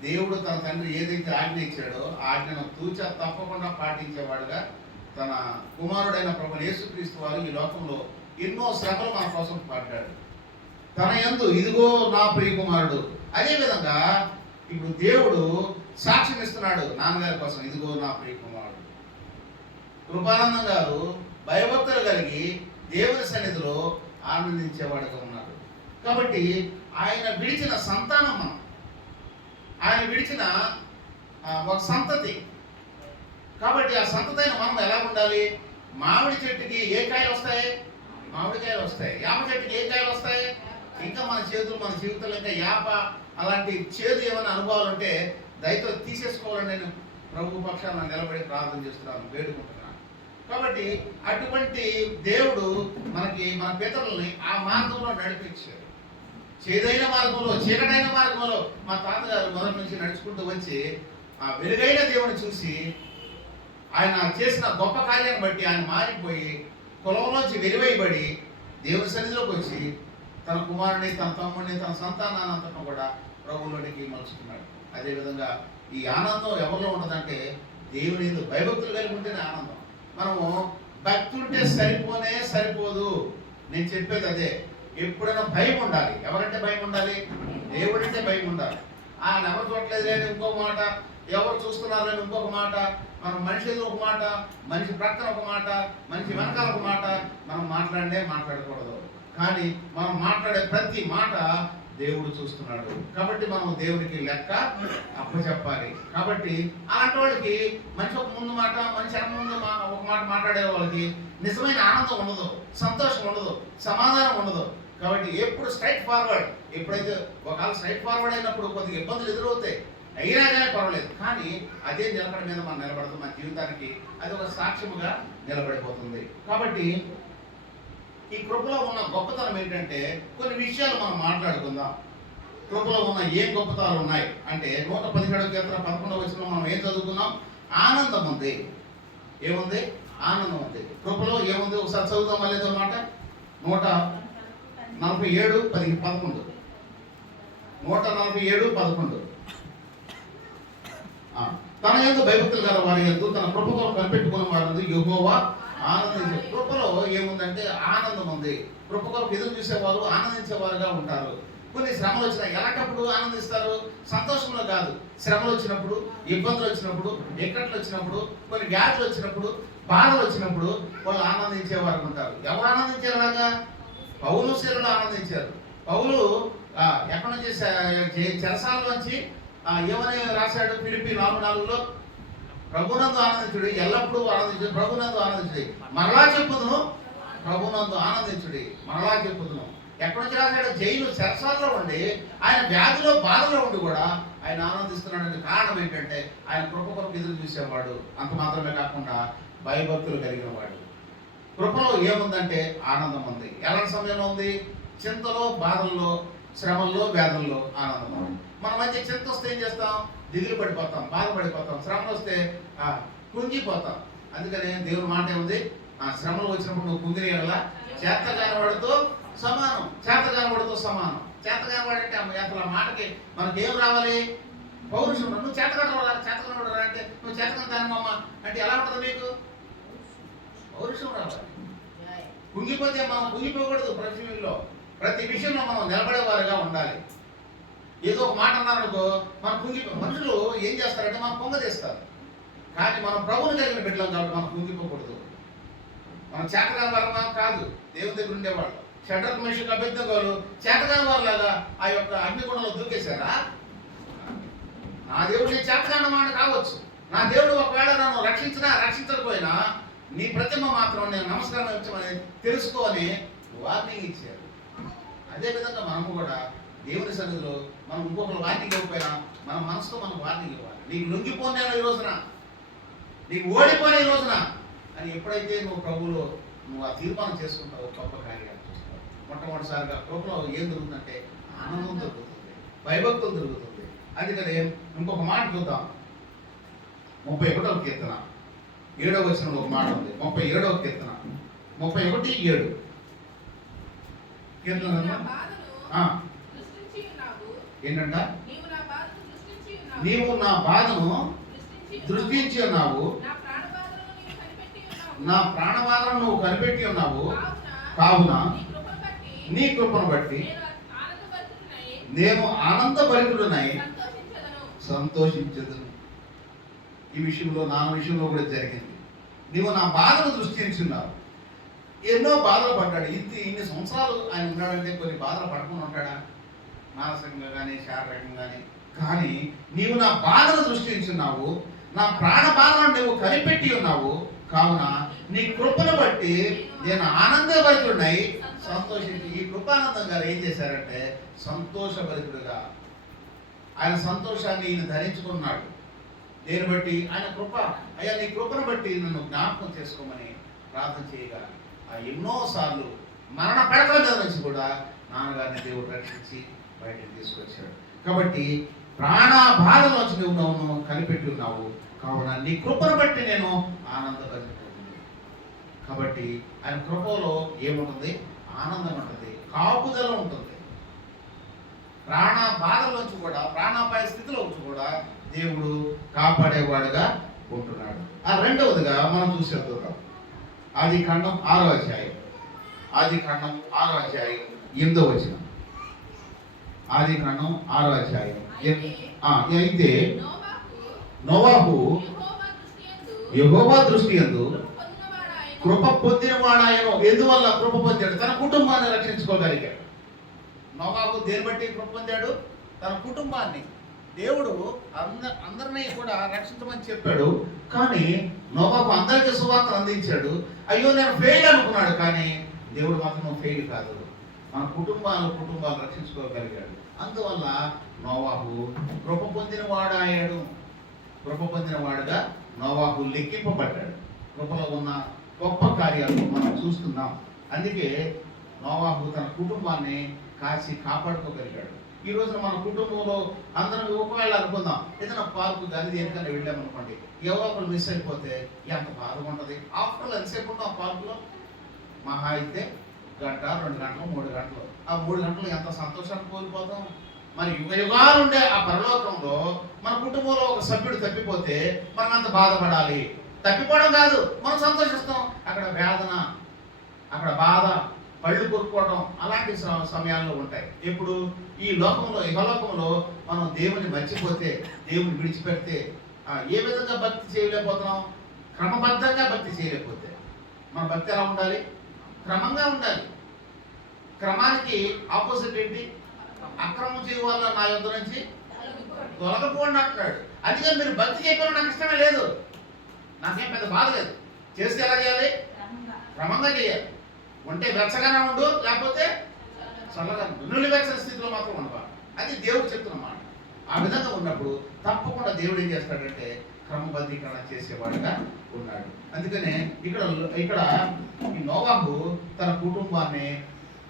దేవుడు తన తండ్రి ఏదైతే ఆజ్ఞ ఇచ్చాడో ఆ ఆజ్ఞను తూచా తప్పకుండా పాటించేవాడుగా తన కుమారుడైన ప్రభు యేసుక్రీస్తు వారు ఈ లోకంలో ఎన్నో శ్రమలు మన కోసం పడ్డాడు. తన యందు ఇదిగో నా ప్రియ కుమారుడు. అదేవిధంగా ఇప్పుడు దేవుడు సాక్ష్యం ఇస్తున్నాడు నాన్నగారి కోసం, ఇదిగో నా ప్రియ కుమారుడు. కృపానందం గారు భయభక్తులు కలిగి దేవుని సన్నిధిలో ఆనందించేవాడుగా ఉన్నాడు. కాబట్టి ఆయన విడిచిన సంతానం మనం, ఆయన విడిచిన ఒక సంతతి. కాబట్టి ఆ సంతతైన మనం ఎలా ఉండాలి? మామిడి చెట్టుకి ఏ కాయలు వస్తాయి? మామిడికాయలు వస్తాయి. యాప చెట్టుకి ఏ కాయలు వస్తాయి? ఇంకా మన జీవితంలో ఇంకా యాప అలాంటి చేదు ఏమైనా అనుభవాలు ఉంటే దయతో తీసేసుకోవాలని నేను ప్రభు పక్షాన నిలబడి ప్రార్థన చేస్తున్నాను, వేడుకుంటున్నాను. కాబట్టి అటువంటి దేవుడు మనకి మన పితరుల్ని ఆ మార్గంలో నడిపించాడు. చేదైన మార్గంలో, చీకటైన మార్గంలో మా తాతగారు మొదటి నుంచి నడుచుకుంటూ వచ్చి ఆ వెలుగైన దేవుని చూసి ఆయన చేసిన గొప్ప కార్యాన్ని బట్టి ఆయన మారిపోయి కులంలోంచి వెలువైబడి దేవుని సన్నిధిలోకి వచ్చి తన కుమారుని, తన తమ్ముడిని, తన సంతానాన్ని అంతా కూడా ప్రభువులోనికి మలుచుకున్నాడు. అదేవిధంగా ఈ ఆనందం ఎవరిలో ఉండదంటే దేవుని భయభక్తులు కలిగి ఉంటేనే ఆనందం. మనము భక్తి ఉంటే సరిపోదు. నేను చెప్పేది అదే. ఎప్పుడైనా భయం ఉండాలి. ఎవరంటే భయం ఉండాలి? దేవుడంటే భయం ఉండాలి. ఎవరు చూడలేదు లేని ఇంకొక మాట, ఎవరు చూస్తున్నారు లేని ఇంకొక మాట, మనం మనిషి ఒక మాట, మనిషి ప్రక్కన ఒక మాట, మనిషి వెనకాల ఒక మాట, మనం మాట్లాడకూడదు. కానీ మనం మాట్లాడే ప్రతి మాట దేవుడు చూస్తున్నాడు. కాబట్టి మనం దేవునికి లెక్క అప్పచెప్పాలి. కాబట్టి అలాంటి వాళ్ళకి మనిషి ఒక ముందు మాట, మనిషి వెనక ముందు ఒక మాట మాట్లాడే వాళ్ళకి నిజమైన ఆనందం ఉండదు, సంతోషం ఉండదు, సమాధానం ఉండదు. కాబట్టి ఎప్పుడు స్ట్రైట్ ఫార్వర్డ్. ఎప్పుడైతే ఒకవేళ స్ట్రైట్ ఫార్వర్డ్ అయినప్పుడు కొద్దిగా ఇబ్బందులు ఎదురవుతాయి, అయినా కానీ పర్వాలేదు. కానీ అదే నిలబడి మీద మనం నిలబడుతుంది. మన జీవితానికి అది ఒక సాక్ష్యముగా నిలబడిపోతుంది. కాబట్టి ఈ కృపలో ఉన్న గొప్పతనం ఏంటంటే కొన్ని విషయాలు మనం మాట్లాడుకుందాం. కృపలో ఉన్న ఏ గొప్పతనాలు ఉన్నాయి అంటే 117వ కీర్తన 11వ వచనంలో మనం ఏం చదువుకున్నాం? ఆనందం ఉంది. ఏముంది? ఆనందం ఉంది. కృపలో ఏముంది? ఒకసారి చదువుదాం మళ్ళీ మాట. 147:11. 147:11. తన యందు భయభక్తులు గల వారి యందు తన కృపతో కనిపెట్టుకున్న వారి యెహోవా ఆనందించే. కృపలో ఏముందంటే ఆనందం ఉంది. కృప కొరకు ఎదురు చూసేవారు ఆనందించేవారుగా ఉంటారు. కొన్ని శ్రమలు వచ్చినాయి, ఎలాంటప్పుడు ఆనందిస్తారు? సంతోషంలో కాదు, శ్రమలు వచ్చినప్పుడు, ఇబ్బందులు వచ్చినప్పుడు, ఇక్కట్లు వచ్చినప్పుడు, కొన్ని వ్యాధులు వచ్చినప్పుడు, బాధలు వచ్చినప్పుడు వాళ్ళు ఆనందించేవారు ఉంటారు. ఎవరు ఆనందించేలాగా? పౌలు శీలలు ఆనందించారు. పౌలు ఎక్కడి నుంచి చెరసాలలోంచి ఏమని రాశాడు? ఫిలిప్పీ 4:4లో ప్రభునందు ఆనందించుడి, ఎల్లప్పుడూ ఆనందించుడి, ప్రభునందు ఆనందించుడి, మరలా చెప్పుదును, ప్రభునందు ఆనందించుడి, మరలా చెప్పుదును. ఎక్కడి నుంచి రాశాడు? జైలు చెరసాలలో ఉండి ఆయన వ్యాధిలో బాధలో ఉండి కూడా ఆయన ఆనందిస్తున్నాడని కారణం ఏంటంటే ఆయన కృప కొరకు ఎదురు చూసేవాడు. అంత మాత్రమే కాకుండా భయభక్తులు కలిగిన వాడు. కృపలో ఏముందంటే ఆనందం ఉంది. ఎలాంటి సమయంలో ఉంది? చింతలో, బాధల్లో, శ్రమల్లో, వ్యాధుల్లో ఆనందం ఉంది. మన మధ్య చింత వస్తే ఏం చేస్తాం? దిగులు పడిపోతాం, బాధపడిపోతాం. శ్రమలు వస్తే కుంగిపోతాం. అందుకని దేవుని మాట ఏముంది? శ్రమలు వచ్చినప్పుడు నువ్వు కుంగిరి వల్ల చేత కానివాడితో సమానం. చేత కానివాడితో సమానం. చేత కానివాడంటే అసలు ఆ మాటకి మనకి ఏం రావాలి? పౌరుషం. నువ్వు చేత కానివాడు అంటే నువ్వు చేత కానిదానివమ్మ అంటే ఎలా ఉంటుంది మీకు? పౌరుషం రావాలి. కుంగిపోతే మనం కుంగిపోకూడదు. ప్రతి విషయంలో మనం నిలబడేవారుగా ఉండాలి. ఏదో ఒక మాట అన్నారనుకో మనం మనుషులు ఏం చేస్తారంటే మనం పొంగదీస్తారు. కానీ మనం ప్రభువుని కలిగిన బిడ్డలం కాబట్టి మనం కుంగిపోకూడదు. మనం చేతగాని వారమా కాదు, దేవుని దగ్గర ఉండేవాళ్ళు. షడ్రక్ మేషక్ అబేద్నెగోలు చేతగాని వారిలాగా ఆ యొక్క అగ్నిగుండంలో దూకేశారా? నా దేవుడు నేను చేతగాని వాడిని కావచ్చు. నా దేవుడు ఒకవేళ నన్ను రక్షించకపోయినా నీ ప్రతిమ మాత్రం నేను నమస్కారం ఇచ్చమని తెలుసుకోని వార్నింగ్ ఇచ్చారు. అదేవిధంగా మనము కూడా దేవుని సన్నిధిలో మనం ఇంకొకరు వార్నింగ్ ఇవ్వకపోయినా మన మనసుతో మనం వార్నింగ్ ఇవ్వాలి. నీకు లొంగిపోయినా ఈ రోజున, నీకు ఓడిపోయిన ఈ రోజున అని ఎప్పుడైతే నువ్వు ప్రభువులో నువ్వు ఆ తీర్మానం చేసుకుంటావు, గొప్ప కార్యాలు చూస్తావు. మొట్టమొదటిసారిగా కృపలో ఏం దొరుకుతుందంటే ఆనందం దొరుకుతుంది, భయభక్తులు దొరుకుతుంది. అందుకని ఇంకొక మాట చూద్దాం. 31వ కీర్తన 7వ వచనంలో ఒక మాట ఉంది. 37వ కీర్తన 31:7 కీర్తన నా బాధను ఆ, సృష్టించి ఉన్నావు. ఏంటంట? నీవు నా బాధను సృష్టించి ఉన్నావు. నీవు నా బాధను సృష్టించి దృష్టించి ఉన్నావు, నా ప్రాణ బాధను నీవు కనిపెట్టి ఉన్నావు. నా ప్రాణవాదను నువ్వు కనిపెట్టి ఉన్నావు. కావున కావున నీ కృపను నీ కృపను బట్టి బట్టి నేను ఆనందభరితుడినై నేను ఆనందభరితుడనై సంతోషించదను. సంతోషించదును. ఈ విషయంలో నా విషయంలో కూడా జరిగింది. నీవు నా బాధను దృష్టించున్నావు. ఎన్నో బాధలు పడ్డాడు. ఇన్ని సంవత్సరాలు ఆయన ఉన్నాడంటే కొన్ని బాధలు పడుకుని ఉంటాడా, మానసికంగా కానీ శారీరకంగా కానీ. కానీ నీవు నా బాధను దృష్టించున్నావు, నా ప్రాణ బాధను నువ్వు కనిపెట్టి ఉన్నావు. కావున నీ కృపను బట్టి నేను ఆనందభరితుడినై సంతోషించి. ఈ కృపానందం గారు ఏం చేశారంటే సంతోషభరితుడుగా ఆయన సంతోషాన్ని ఈయన ధరించుకున్నాడు. దేని బట్టి? ఆయన కృప. అయ్యా నీ కృపను బట్టి నన్ను జ్ఞాపకం చేసుకోమని ప్రార్థన చేయగా ఆ ఎన్నోసార్లు మరణ పడకల మీద నుంచి కూడా నాన్నగారిని దేవుడు రక్షించి బయటకు తీసుకొచ్చాడు. కాబట్టి ప్రాణ బాధలోంచి నువ్వు కనిపెట్టి ఉన్నావు. కావున నీ కృపను బట్టి నేను ఆనందపడుతుంది. కాబట్టి ఆయన కృపలో ఏముంటుంది? ఆనందం ఉంటుంది, కాపుదల ఉంటుంది. ప్రాణ బాధలోంచి కూడా, ప్రాణాపాయ స్థితిలోంచి కూడా దేవుడు కాపాడేవాడుగా ఉంటున్నాడు. ఆ రెండవదిగా మనం చూసేద్దాం. ఆదికాండం 6వ అధ్యాయం, ఆదికాండం 6వ అధ్యాయం 8వ వచనం. ఆదికాండం 6వ అధ్యాయం. అయితే నోవాహు యెహోవా దృష్టి యందు కృప పొందినవాడాయను. ఎందువల్ల కృప పొందాడు? తన కుటుంబాన్ని రక్షించుకోగలిగాడు. నోవాహు దేని బట్టి కృప పొందాడు? తన కుటుంబాన్ని. దేవుడు అందరినీ కూడా రక్షించమని చెప్పాడు. కానీ నోవాహు అందరికీ సువార్తను అందించాడు. అయ్యో నేను ఫెయిల్ అనుకున్నాడు. కానీ దేవుడు మాత్రం ఫెయిల్ కాదు, మన కుటుంబాలు రక్షించుకోగలిగాడు. అందువల్ల నోవాహు కృప పొందినవాడాయాడు. కృప పొందినవాడుగా నోవాహు లెక్కింపబడ్డాడు. కృపలో ఉన్న గొప్ప కార్యాలు మనం చూస్తున్నాం. అందుకే నోవాహు తన కుటుంబాన్ని కాచి కాపాడుకోగలిగాడు. ఈ రోజున మన కుటుంబంలో అందరం ఒకవేళ అనుకుందాం, ఏదైనా పార్కు కానీ దేనికన్నా వెళ్ళామనుకోండి, ఎవరో ఒకరు మిస్ అయిపోతే ఎంత బాధగా ఉంటుంది. ఆఫ్టర్ ఎంతసేపు ఉంటాం పార్కులో? మహా అయితే గంట, 2 గంటలు, 3 గంటలు. ఆ 3 గంటలు ఎంత సంతోషాన్ని కోల్పోతాం. మరి యుగాలు ఉండే ఆ పరలోకంలో మన కుటుంబంలో ఒక సభ్యుడు తప్పిపోతే మనం అంత బాధపడాలి. తప్పిపోవడం కాదు, మనం సంతోషిస్తాం. అక్కడ వేదన, అక్కడ బాధ, పళ్ళు కొరుక్కోవడం అలాంటి సమయాల్లో ఉంటాయి. ఇప్పుడు ఈ లోకంలో, ఇహలోకంలో మనం దేవుని మర్చిపోతే, దేవుని విడిచిపెడితే ఏ విధంగా భక్తి చేయలేకపోతున్నాం? క్రమబద్ధంగా భక్తి చేయలేకపోతే. మన భక్తి ఎలా ఉండాలి? క్రమంగా ఉండాలి. క్రమానికి ఆపోజిట్ ఏంటి? అక్రమం చేయడం వల్ల నా యొద్ద నుంచి తొలగిపోండి అంటున్నాడు. అందుకని మీరు భక్తి చేయకుండా నాకు ఇష్టమే లేదు, నాకేం పెద్ద బాధ లేదు. చేస్తే ఎలా చేయాలి? క్రమంగా చేయాలి. ఉంటే వెచ్చగానే ఉండు, లేకపోతే చల్లగా నుల్లి వెచ్చని స్థితిలో మాత్రం ఉండవాలి. అది దేవుడు చెప్తున్నమాట. ఆ విధంగా ఉన్నప్పుడు తప్పకుండా దేవుడు ఏం చేస్తాడంటే క్రమబద్ధీకరణ చేసేవాడుగా ఉన్నాడు. అందుకనే ఇక్కడ ఈ నోవాహు తన కుటుంబాన్ని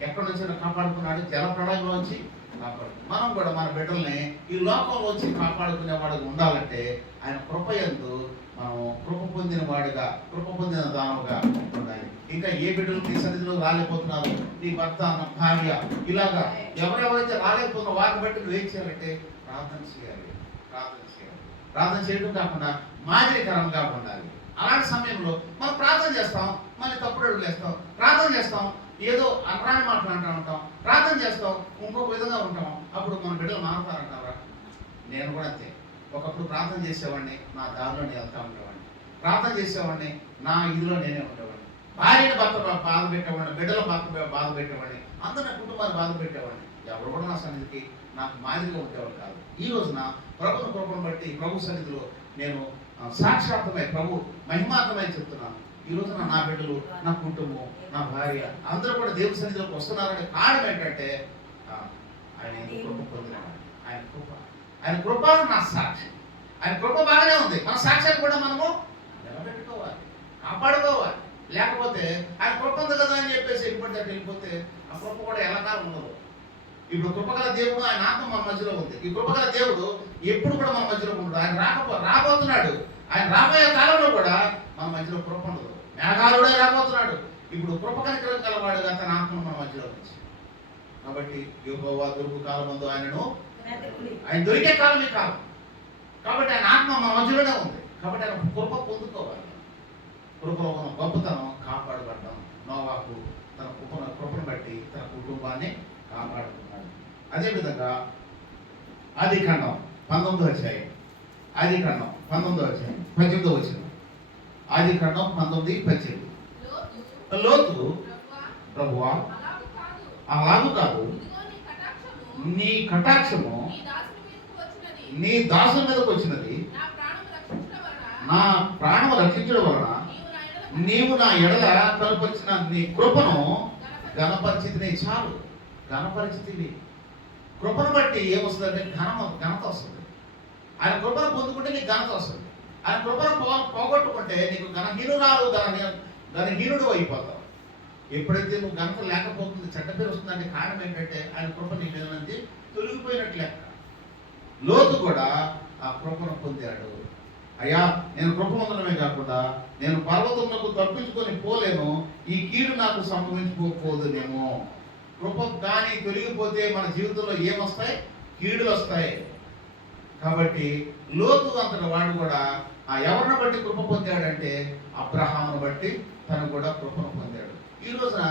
ఎక్కడి నుంచి కాపాడుకున్నాడు? జల ప్రళయంలోంచి కాపాడు. మనం కూడా మన బిడ్డల్ని ఈ లోకంలోంచి కాపాడుకునేవాడు ఉండాలంటే ఆయన కృపయందు మనం కృప పొందిన వాడుగా, కృప పొందిన దానవుగా ఉండాలి. ఇంకా ఏ బిడ్డలు నీ సన్నిధిలో రాలేకపోతున్నారు, నీ భర్త, నా భార్య, ఇలాగా ఎవరెవరైతే రాలేకపోతున్నా వారిని బట్టి నువ్వు ఏం చేయాలంటే ప్రార్థన చేయాలి. ప్రార్థన చేయడం కాకుండా మాదిరికరంగా ఉండాలి. అలాంటి సమయంలో మనం ప్రార్థన చేస్తాం, మళ్ళీ తప్పుడు అడుగులు వేస్తాం. ప్రార్థన చేస్తాం, ఏదో అనరాని మాటలు అంటూ ఉంటాం. ప్రార్థన చేస్తాం, ఇంకొక విధంగా ఉంటాం. అప్పుడు మన బిడ్డలు మారుతారంటారా? నేను కూడా అంతే. ఒకప్పుడు ప్రార్థన చేసేవాడిని, నా దారిలో నేను వెళ్తా ఉండేవాడిని. ప్రార్థన చేసేవాడిని, నా ఇదిలో నేనే ఉండేవాడిని. భార్యను బాధ పెట్టేవాడిని, బిడ్డలు బాధ పెట్టేవాడిని, అందరూ నా కుటుంబాన్ని బాధ పెట్టేవాడిని. ఎవరు కూడా నా సన్నిధికి నాకు మాదిరిగా ఉండేవాడు కాదు. ఈ రోజున ప్రభుత్వ కృపను బట్టి ప్రభు సన్నిధిలో నేను సాక్షాత్మై, ప్రభు మహిమాత్మై చెప్తున్నాను. ఈ రోజున నా బిడ్డలు, నా కుటుంబం, నా భార్య అందరూ కూడా దేవుని సన్నిధిలోకి వస్తున్నారనే కారణం ఏంటంటే ఆయన ఎందుకు కృప పొందినవాడు? ఆయన కృప నా సాక్షి. ఆయన కృప బాగానే ఉంది, మన సాక్ష్యాన్ని కూడా మనము నిలబెట్టుకోవాలి, కాపాడుకోవాలి. లేకపోతే ఆయన కృప ఉంది కదా అని చెప్పేసి వెళ్ళిపోతే ఆ కృప కూడా ఎలాకాలం ఉండదు. ఇప్పుడు కృపగల దేవుడు, ఆయన ఆత్మ మన మధ్యలో ఉంది. ఈ కృపగల దేవుడు ఎప్పుడు కూడా మన మధ్యలో ఉండడు. ఆయన రాబోతున్నాడు. ఆయన రాబోయే కాలంలో కూడా మన మధ్యలో కృప ఉండదు. మేఘాలుడే రాబోతున్నాడు. ఇప్పుడు కృప కనికరం గలవాడుగా తన ఆత్మను మన మధ్యలో ఉంది. కాబట్టి యెహోవా దొరుకు కాలం ముందు ఆయన దొరికే కాలం ఈ కాలం. కాబట్టి ఆయన ఆత్మ మన మధ్యలోనే ఉంది. కాబట్టి ఆయన కృప పొందుకోవాలి. కృపలో ఉన్న గొప్పతనం కాపాడబడ్డం. నోవాహు తన కృపను బట్టి తన కుటుంబాన్ని కాపాడుకున్నాడు. అదేవిధంగా ఆదికాండం 19వ అధ్యాయం, ఆదికాండం 19వ అధ్యాయం 18వ వచనం. ఆదికాండం 19:18. లోతు ప్రభువా అలాగు కాదు, నీ కటాక్షము నీ దాసుని మీదకి వచ్చినది. నా ప్రాణము రక్షించడం వలన నీవు నా ఎడల కనపరిచిన నీ కృపను గణపరిచితిని. చాలు, గణపరిచితివి. కృపను బట్టి ఏమొస్తుందంటే ఘనత వస్తుంది. ఆయన కృపను పొందుకుంటే నీకు ఘనత వస్తుంది. ఆయన కృపను పోగొట్టుకుంటే నీకు ఘనహీనుడు అయిపోతావు. ఎప్పుడైతే నువ్వు ఘనత లేకపోతుంది, చెడ్డ పేరు వస్తుందంటే కారణం ఏంటంటే ఆయన కృప నీ మీద నుంచి తొలగిపోయినట్లు లెక్క. లోతు కూడా ఆ కృపను పొందాడు. అయ్యా, నేను కృప పొందడమే కాకుండా నేను పర్వతములకు తప్పించుకొని పోలేను, ఈ కీడు నాకు సంభవించుకోకపోదునేమో. కృప కానీ తొలగిపోతే మన జీవితంలో ఏమొస్తాయి? కీడులు వస్తాయి. కాబట్టి లోతు అంతటి వాడు కూడా ఆ ఎవరిని బట్టి కృప పొందాడంటే అబ్రహామును బట్టి తను కూడా కృపను పొందాడు. ఈ రోజున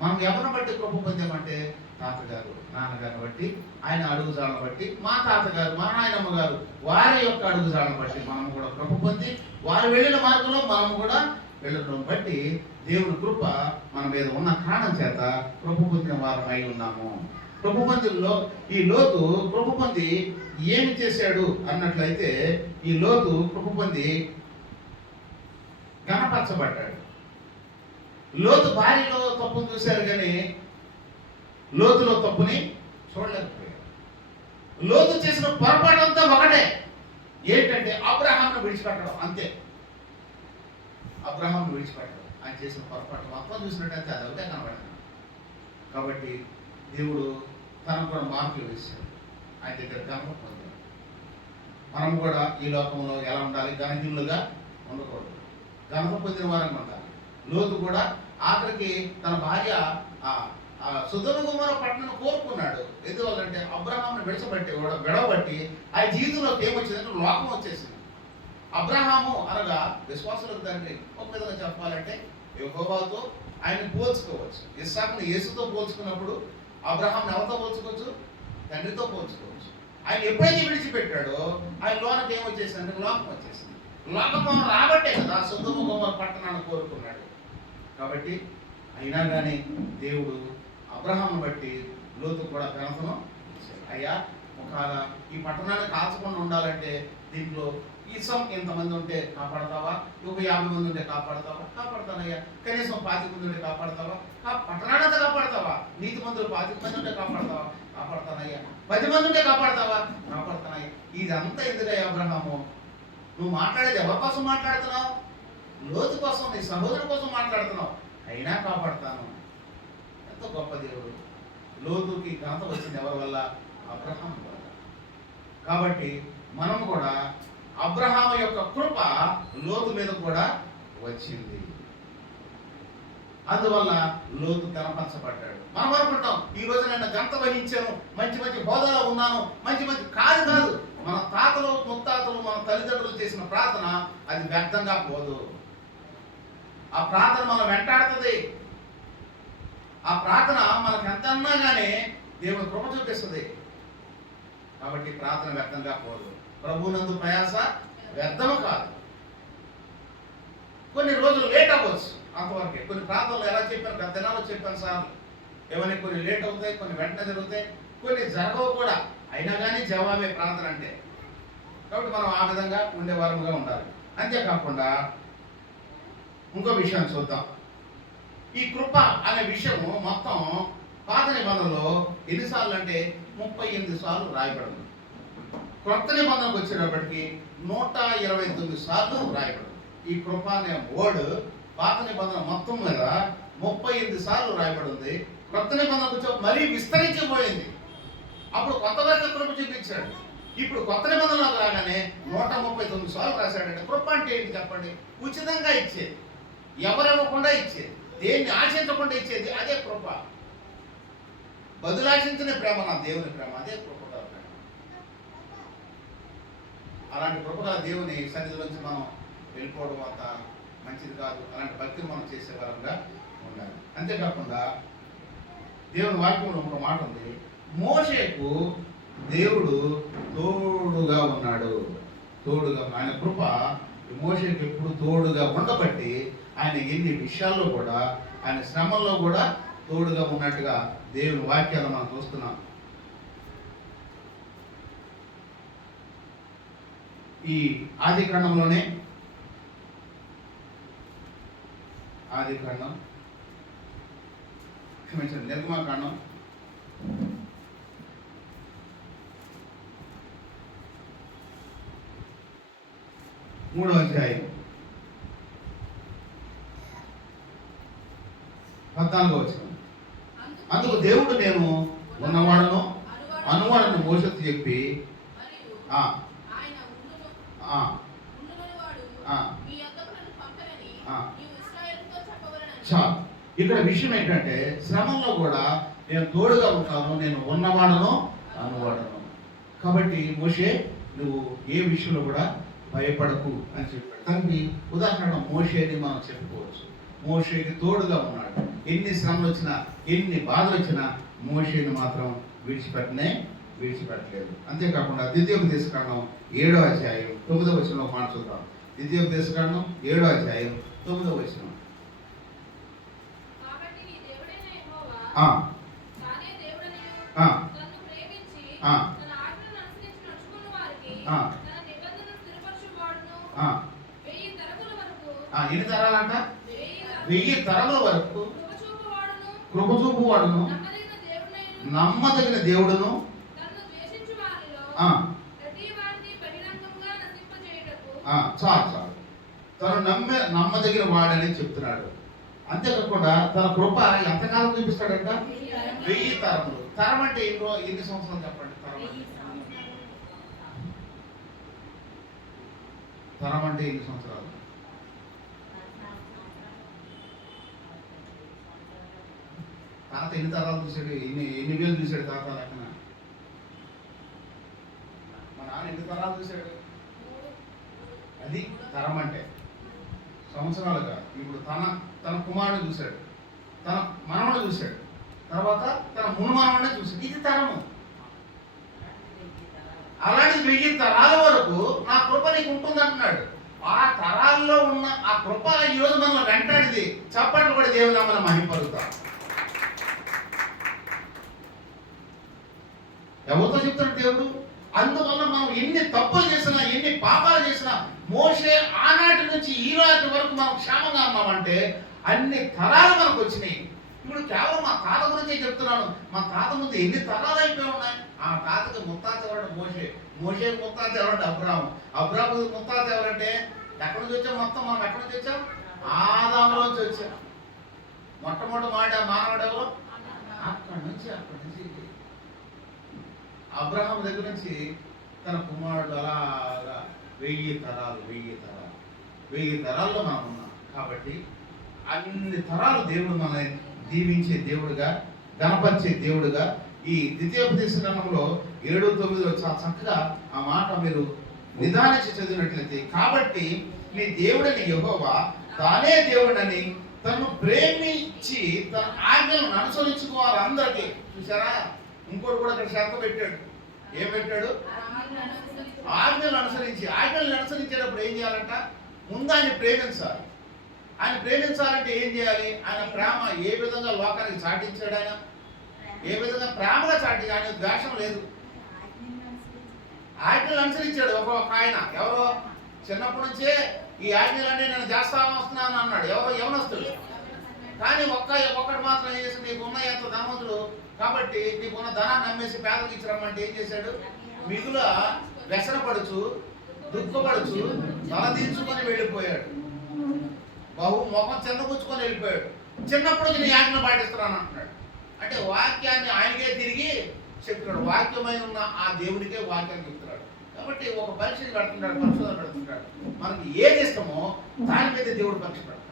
మనం ఎవరిని బట్టి కృప పొందామంటే తాతగారు, నాన్నగారిని బట్టి, ఆయన అడుగుజాలను బట్టి, మా తాతగారు, మా నాయనమ్మ గారు వారి యొక్క అడుగుజాలను బట్టి మనం కూడా కృప పొంది వారు వెళ్ళిన మార్గంలో మనం కూడా వెళ్ళడం బట్టి దేవుడి కృప మన మీద ఉన్న కారణం చేత కృప పొందిన వారం అయి ఉన్నాము. కృప పొందిలో ఈ లోతు కృప పొంది ఏమి చేశాడు అన్నట్లయితే, ఈ లోతు కృప పొంది గణపరచబడ్డాడు. లోతు భార్యలో తప్పును చూశారు కానీ లోతులో తప్పుని చూడలేకపోయాడు. లోతు చేసిన పొరపాటు అంతా ఒకటే, ఏంటంటే అబ్రహామును విడిచిపెట్టడం. అంతే, అబ్రహామును విడిచిపెట్టడం. ఆయన చేసిన పొరపాటు మొత్తం చూసినట్టయితే అది ఒకటే కనబడతాడు. కాబట్టి దేవుడు తనకు కూడా మార్పులు వేశాడు. ఆయన దగ్గర ఘనత పొందాడు. మనం కూడా ఈ లోకంలో ఎలా ఉండాలి? ఘనహీనులుగా ఉండకూడదు, ఘనత పొందిన వారంగా ఉండాలి. లోతు కూడా ఆఖరికి తన భార్య సొదొమ గొమొర్రా పట్టణం కోరుకున్నాడు. ఎందువల్లంటే అబ్రహామును విడవబట్టి ఆ జీవితంలోకి ఏమొచ్చిందంటే లోకం వచ్చేసింది. అబ్రహాము అనగా విశ్వాసులకు తండ్రి. ఒక విధంగా చెప్పాలంటే యెహోవాతో ఆయన పోల్చుకోవచ్చు. ఇస్సాకును యేసుతో పోల్చుకున్నప్పుడు అబ్రహాంను ఎవరితో పోల్చుకోవచ్చు? తండ్రితో పోల్చుకోవచ్చు. ఆయన ఎప్పుడైతే విడిచిపెట్టాడో ఆయన లోనకి ఏమొచ్చేసిందంటే లోకం వచ్చేసింది. లోకం రాబట్టే కదా సొదొమ గొమొర్రా పట్టణాన్ని కోరుకున్నాడు. కాబట్టి అయినా కానీ దేవుడు అబ్రహామును బట్టి లోతు కూడా ఘనతను ఇచ్చాడు. అయ్యా, ఒకవేళ ఈ పట్టణాన్ని కాల్చకుండా ఉండాలంటే దీంట్లో ఈసం ఇంతమంది ఉంటే కాపాడతావా? 50 మంది ఉంటే కాపాడతావా? కాపాడతానయ్యా. కనీసం 25 మంది ఉంటే కాపాడతావా? పట్టణాన్ని కాపాడతావా? నీతి మందులు 25 మంది ఉంటే కాపాడతావా? కాపాడతానయ్యా. 10 మంది ఉంటే కాపాడతావా? కాపాడతానయ్యా. ఇదంతా ఎందుకయ్యా అబ్రహాము? నువ్వు మాట్లాడేది ఎవరి కోసం మాట్లాడుతున్నావు? లోతు కోసం, నీ సహోదరుని కోసం మాట్లాడుతున్నావు. అయినా కాపాడుతాను. ఎంతో గొప్ప దేవుడు. లోతుకి ఘనత వచ్చింది ఎవరి వల్ల? అబ్రహాం వల్ల. కాబట్టి మనం కూడా అబ్రహాము యొక్క కృప లోతు మీద కూడా వచ్చింది. అందువల్ల లోతు గణపరచబడ్డాడు. మనం అనుకుంటాం ఈ రోజు నేను ఘనత వహించాను, మంచి మంచి హోదాలో ఉన్నాను, మంచి కాదు. మన తాతలు ముత్తాతలు మన తల్లిదండ్రులు చేసిన ప్రార్థన అది వ్యర్థంగా పోదు. ఆ ప్రార్థన మనం వెంటాడుతుంది. ఆ ప్రార్థన మనకు ఎంత అన్నా కానీ దేవుని కృప చూపిస్తుంది. కాబట్టి ప్రార్థన వ్యర్థంగా పోదు. ప్రభువునందు ప్రయాస వ్యర్థము కాదు. కొన్ని రోజులు లేట్ అవ్వచ్చు, అంతవరకే. కొన్ని ప్రార్థనలు ఎలా చెప్పాను, గత దినాల్లో చెప్పాను సార్. ఏమైనా కొన్ని లేట్ అవుతాయి, కొన్ని వెంటనే జరుగుతాయి, కొన్ని జరగవు కూడా. అయినా కానీ జవాబే ప్రార్థన అంటే. కాబట్టి మనం ఆ విధంగా ఉండేవారముగా ఉండాలి. అంతేకాకుండా ఇంకో విషయాన్ని చూద్దాం. ఈ కృప అనే విషయము మొత్తం పాత నిబంధనలో ఎన్నిసార్లు అంటే 38 సార్లు రాయబడింది. క్రొత్త నిబంధనకు వచ్చేటప్పటికి 129 సార్లు రాయబడింది. ఈ కృప అనే వర్డ్ పాత నిబంధన మొత్తం మీద 38 సార్లు రాయబడింది. క్రొత్త నిబంధనకు వచ్చే మరీ విస్తరించిపోయింది. అప్పుడు కొత్త వారికి కృప చూపించాడు. ఇప్పుడు కొత్త నిబంధనలకు రాగానే 139 సార్లు రాశాడంటే కృప అంటే ఏంటి చెప్పండి? ఉచితంగా ఇచ్చేది, ఎవరివ్వకుండా ఇచ్చేది, దేన్ని ఆశించకుండా ఇచ్చేది, అదే కృప. బదులాశించిన ప్రేమ నా దేవుని ప్రేమ, అదే కృపగల ప్రేమ. అలాంటి కృపగల దేవుని సన్నిధిలోంచి మనం వెళ్ళిపోవడం అంత మంచిది కాదు. అలాంటి భక్తిని మనం చేసే వారంగా ఉండాలి. అంతేకాకుండా దేవుని వాక్యంలో ఒక మాట ఉంది, మోషేకు దేవుడు తోడుగా ఉన్నాడు. తోడుగా ఆయన కృప మోషేకు ఎప్పుడు తోడుగా ఉండబట్టి ఆయన ఎన్ని విషయాల్లో కూడా, ఆయన శ్రమల్లో కూడా తోడుగా ఉన్నట్టుగా దేవుని వాక్యాలు మనం చూస్తున్నాం. ఈ ఆది కాండంలోనే క్షమించండి, నిర్గమాకాండం 3వ అధ్యాయం 14వ వచనం. అందుకు దేవుడు నేను ఉన్నవాడను అనువాడను మోషేతో చెప్పి ఇక్కడ విషయం ఏంటంటే శ్రమంలో కూడా నేను తోడుగా ఉంటాను, నేను ఉన్నవాడను అనువాడను. కాబట్టి మోషే నువ్వు ఏ విషయంలో కూడా భయపడకు అని చెప్పాడు. దానికి ఉదాహరణ మోషేని మనం చెప్పుకోవచ్చు. మోషేకి తోడుగా ఉన్నాడు. ఎన్ని శ్రమలు వచ్చినా, ఎన్ని బాధలు వచ్చినా మోషేని మాత్రం విడిచిపెట్టలేదు. అంతేకాకుండా ద్వితీయోపదేశకాండం 7వ అధ్యాయం 9వ వచనంలో మాట చూద్దాం. ద్వితీయోపదేశకాండం 7వ అధ్యాయం 9వ వచనం. ఎన్ని తరాలంట? 1000 తరముల వరకు కృప చూపువాడును, నమ్మదగిన దేవుడును, చాలు తను నమ్మదగిన వాడని చెప్తున్నాడు. అంతేకాకుండా తన కృప ఎంతకాలం చూపిస్తాడంట? 1000 తరములు. తరం అంటే ఎన్ని సంవత్సరాలు చెప్పండి? తరం అంటే ఎన్ని సంవత్సరాలు? తాత ఎన్ని తరాలు చూశాడు? ఎన్ని వేలు చూశాడు తాత లెక్కన? మా నాన్న ఎన్ని తరాలు చూశాడు? అది తరం అంటే సంవత్సరాలుగా. ఇప్పుడు తన కుమారుడు చూశాడు, తన మనవడు చూశాడు, తర్వాత తన మునుమనవడే చూశాడు. ఇది తరము. అలాంటి 1000 తరాల వరకు నా కృప నీకు ఉంటుంది అంటున్నాడు. ఆ తరాల్లో ఉన్న ఆ కృప ఈరోజు మనం వెంటాడిది. చప్పట్లు కూడా దేవుని నామమున మహిమపరుద్దాం. ఎవరితో చెప్తాడు దేవుడు? అందువల్ల మనం ఎన్ని తప్పులు చేసినా, ఎన్ని పాపాలు చేసినా, మోషే ఆనాటి నుంచి ఈ నాటి వరకు మనం క్షేమంగా ఉన్నామంటే అన్ని తరాలు మనకు వచ్చినాయి. ఇప్పుడు కేవలం మా తాత గురించే చెప్తున్నాను. మా తాత ముందు ఎన్ని తరాలు అయిపోయి ఉన్నాయి. ఆ తాతకి ముత్తాత ఎవరంటే మోషే ముత్తాత ఎవరంటే అబ్రాము ముత్తాత ఎవరంటే ఎక్కడి నుంచి వచ్చాం? మొత్తం మనం ఎక్కడి నుంచి వచ్చాం? ఆదాములోంచి వచ్చాం. మొట్టమొదటి మానవుడు ఎవరు? అక్కడి నుంచి అబ్రహాం దగ్గర నుంచి తన కుమారుడు అలాగా 1000 తరాల్లో మనం ఉన్నాం. కాబట్టి అన్ని తరాలు దేవుడు మనల్ని దీవించే దేవుడుగా, గణపరిచే దేవుడుగా ఈ ద్వితీయోపదేశకాండంలో 7-9 చాలా చక్కగా ఆ మాట మీరు నిదానించి చదివినట్లయితే, కాబట్టి నీ దేవుడని యెహోవా తానే దేవుడని తను ప్రేమించి తన ఆజ్ఞలను అనుసరించుకోవాలి అందరికీ. చూసారా? ఇంకోటి కూడా అక్కడ షరతు పెట్టాడు. ఏం పెట్టాడు? ఆజ్ఞలను అనుసరించేటప్పుడు ఏం చేయాలంట? ముందు ఆయన ప్రేమించాలి. ఆయన ప్రేమించాలంటే ఏం చేయాలి? ఆయన ప్రేమ ఏ విధంగా లోకానికి చాటించాడు? ఆయన ఏ విధంగా ప్రేమగా చాటి, ఆయన ద్వేషం లేదు. ఆజ్ఞలు అనుసరించాడు. ఒక ఆయన ఎవరో చిన్నప్పటి నుంచే ఈ ఆజ్ఞలన్నీ నేను చేస్తా వస్తున్నాను అన్నాడు. ఎవరో యవనస్తుడు. కానీ ఒక్కడు మాత్రం ఏం చేసి నీకున్న ఎంత ధనవంతుడు కాబట్టి నీకున్న ధనాన్ని అమ్మేసి పేదలకు ఇచ్చిరమ్మంటే ఏం చేశాడు? మిగుల వ్యసనపడుచు దుఃఖపడుచు తలదించుకొని వెళ్ళిపోయాడు. మొహం చిన్నపుచ్చుకొని వెళ్ళిపోయాడు. చిన్నప్పుడు నేను ఆజ్ఞ పాటిస్తున్నాను అంటున్నాడు. అంటే వాక్యాన్ని ఆయనకే తిరిగి చెప్తున్నాడు. వాక్యమై ఉన్న ఆ దేవుడికే వాక్యాన్ని చెప్తున్నాడు. కాబట్టి ఒక పరీక్షను పెడుతున్నాడు, పరిశోధన పెడుతున్నాడు. మనకి ఏది ఇష్టమో దాని మీద దేవుడు పరీక్ష పెడతాడు.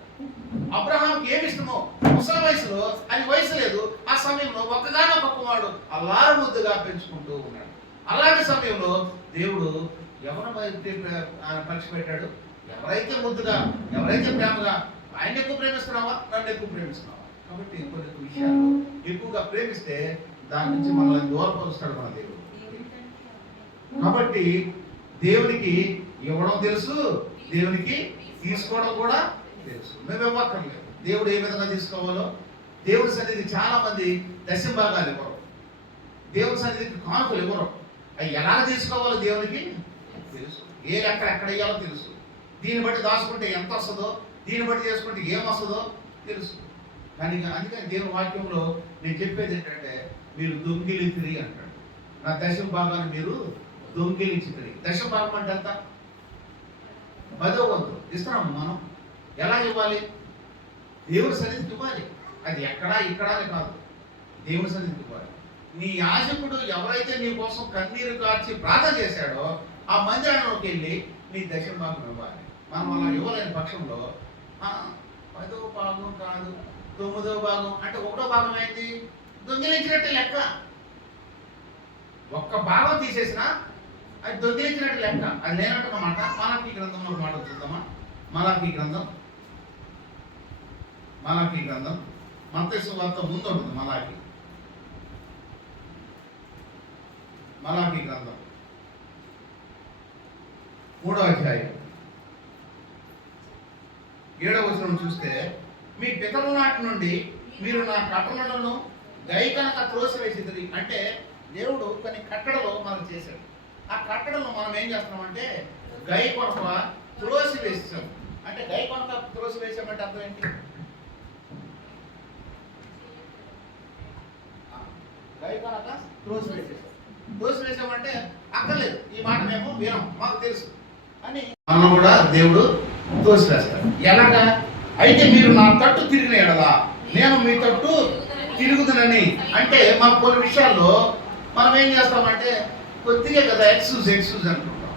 అబ్రహాంకి ఏమి ఇష్టమో ముసలి వయసులో ఆయన వయసు లేదు, ఆ సమయంలో ఒక్కగానో గొప్పవాడు అల్లారు ముద్దుగా పెంచుకుంటూ ఉన్నాడు. అలాంటి సమయంలో దేవుడు ఎవరైతే పరీక్ష పెట్టాడు? ఎవరైతే ముద్దుగా, ఎవరైతే ప్రేమగా ఆయన ఎక్కువ ప్రేమిస్తున్నావా, నన్ను ఎక్కువ ప్రేమిస్తున్నావా? కాబట్టి కొన్ని విషయాలు ఎక్కువగా ప్రేమిస్తే దాని నుంచి మనల్ని దూరపరుస్తాడు మన దేవుడు. కాబట్టి దేవునికి ఇవ్వడం తెలుసు, దేవునికి తీసుకోవడం కూడా తెలుసు. మేము ఇవ్వక్కర్లేదు. దేవుడు ఏ విధంగా తీసుకోవాలో దేవుడి సన్నిధికి చాలా మంది దశంభాగాలు ఇవ్వరు, దేవుడి సన్నిధికి కానుకలు ఇవ్వరు. అవి ఎలా తీసుకోవాలో దేవునికి తెలుసు, ఏ లెక్క ఎక్కడ వేయాలో తెలుసు. దీన్ని బట్టి దాచుకుంటే ఎంత వస్తుందో, దీన్ని బట్టి చేసుకుంటే ఏం వస్తుందో తెలుసు. కానీ అందుకని దేవుని వాక్యంలో నేను చెప్పేది ఏంటంటే, మీరు దొంగిలించిరి అంటాడు. నా దశమ భాగాన్ని మీరు దొంగిలించిరి. దశమ భాగం అంటే ఎంత? 10వ వంతు ఇస్తున్నాము. మనం ఎలా ఇవ్వాలి? దేవుడి సన్నిధికి ఇవ్వాలి. అది ఎక్కడా ఇక్కడ కాదు, దేవుడి సన్నిధికి ఇవ్వాలి. నీ యాజకుడు ఎవరైతే నీ కోసం కన్నీరు కార్చి ప్రార్థన చేశాడో ఆ మందిరంలోకి వెళ్ళి నీ దశమ భాగం ఇవ్వాలి. మనం అలా ఇవ్వలేని పక్షంలో 10వ భాగం కాదు, 9వ భాగం అంటే 1వ భాగం అయింది, దొంగిలించినట్టు లెక్క. ఒక్క భాగం తీసేసినా అది దొంగిలించినట్టు లెక్క. అది లేనట్టున్నమాట. మలాకీ గ్రంథంలో ఒక మాట చూద్దామా? మలాకీ గ్రంథం మత్తయి సువార్త ముందు ఉంటుంది. మలాకీ గ్రంథం 3వ అధ్యాయం 7వ వచనం చూస్తే, మీ పితరుల నాటి నుండి మీరు నా కట్టడలను గైకనక త్రోసివేసిద్ది. అంటే దేవుడు కొన్ని కట్టడలు మనం చేశాడు. ఆ కట్టడలను మనం ఏం చేస్తున్నామంటే గై కొనక త్రోసివేసాం. అంటే గై కొనక త్రోసివేసామంటే అర్థం ఏంటి? గై కొనక త్రోసివేసామంటే అక్కర్లేదు, ఈ మాట మేము వినం, మాకు తెలుసు అని మనం కూడా దేవుడు తోసివేస్తాడు. ఎలాగా? అయితే మీరు నా తట్టు తిరిగిన ఎడలా నేను మీ తట్టు తిరుగుతునని. అంటే మన కొన్ని విషయాల్లో మనం ఏం చేస్తామంటే కొద్దిగా కదా ఎక్స్క్యూజ్ అనుకుంటాం.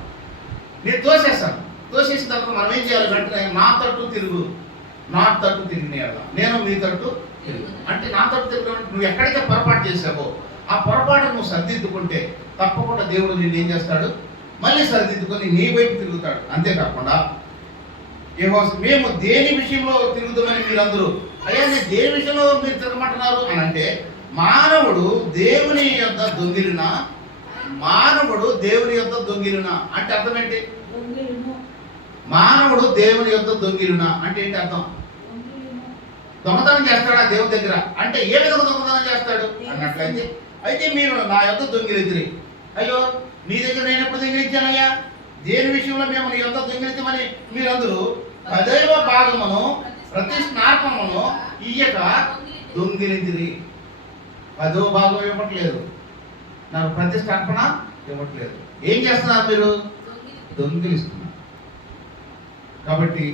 నేను తోసేస్తాను. తోసేసిన తర్వాత మనం ఏం చేయాలి? వెంటనే నా తట్టు తిరిగిన ఎడలా నేను మీ తట్టు తిరుగు. అంటే నా తట్టు తిరగడం, నువ్వు ఎక్కడైతే పొరపాటు చేసావో ఆ పొరపాటు నువ్వు సరిదిద్దుకుంటే తప్పకుండా దేవుడు నిన్ను ఏం చేస్తాడు? మళ్ళీ సరిదిద్దుకొని నీ వైపు తిరుగుతాడు. అంతేకాకుండా మేము దేని విషయంలో తిరుగుతామని మీరందరూ, అయ్యా నేను దేని విషయంలో మీరు తిరగమంటున్నారు అని అంటే, మానవుడు దేవుని యొద్ద దొంగిలిన అంటే అర్థం ఏంటి? మానవుడు దేవుని యొద్ద దొంగిలిన అంటే ఏంటి అర్థం? దొంగతనం చేస్తాడా దేవుని దగ్గర? అంటే ఏ విధంగా దొంగతనం చేస్తాడు అన్నట్లయితే, అయితే మీరు నా యొద్ద దొంగిలిద్దిరి. అయ్యో మీ దగ్గర నేను ఎప్పుడు దొంగిలించానయ్యా? దేని విషయంలో మేము నీ యొద్ద దొంగిలించమని మీరందరూ 10వ భాగమును ప్రతిష్ఠాపనను ఇయ్యక దొంగిలించిరి. 10వ భాగం ఇవ్వట్లేదు, నాకు ప్రతిష్టాపన ఇవ్వట్లేదు. ఏం చేస్తున్నారు మీరు? దొంగిలిస్తున్నారు. కాబట్టి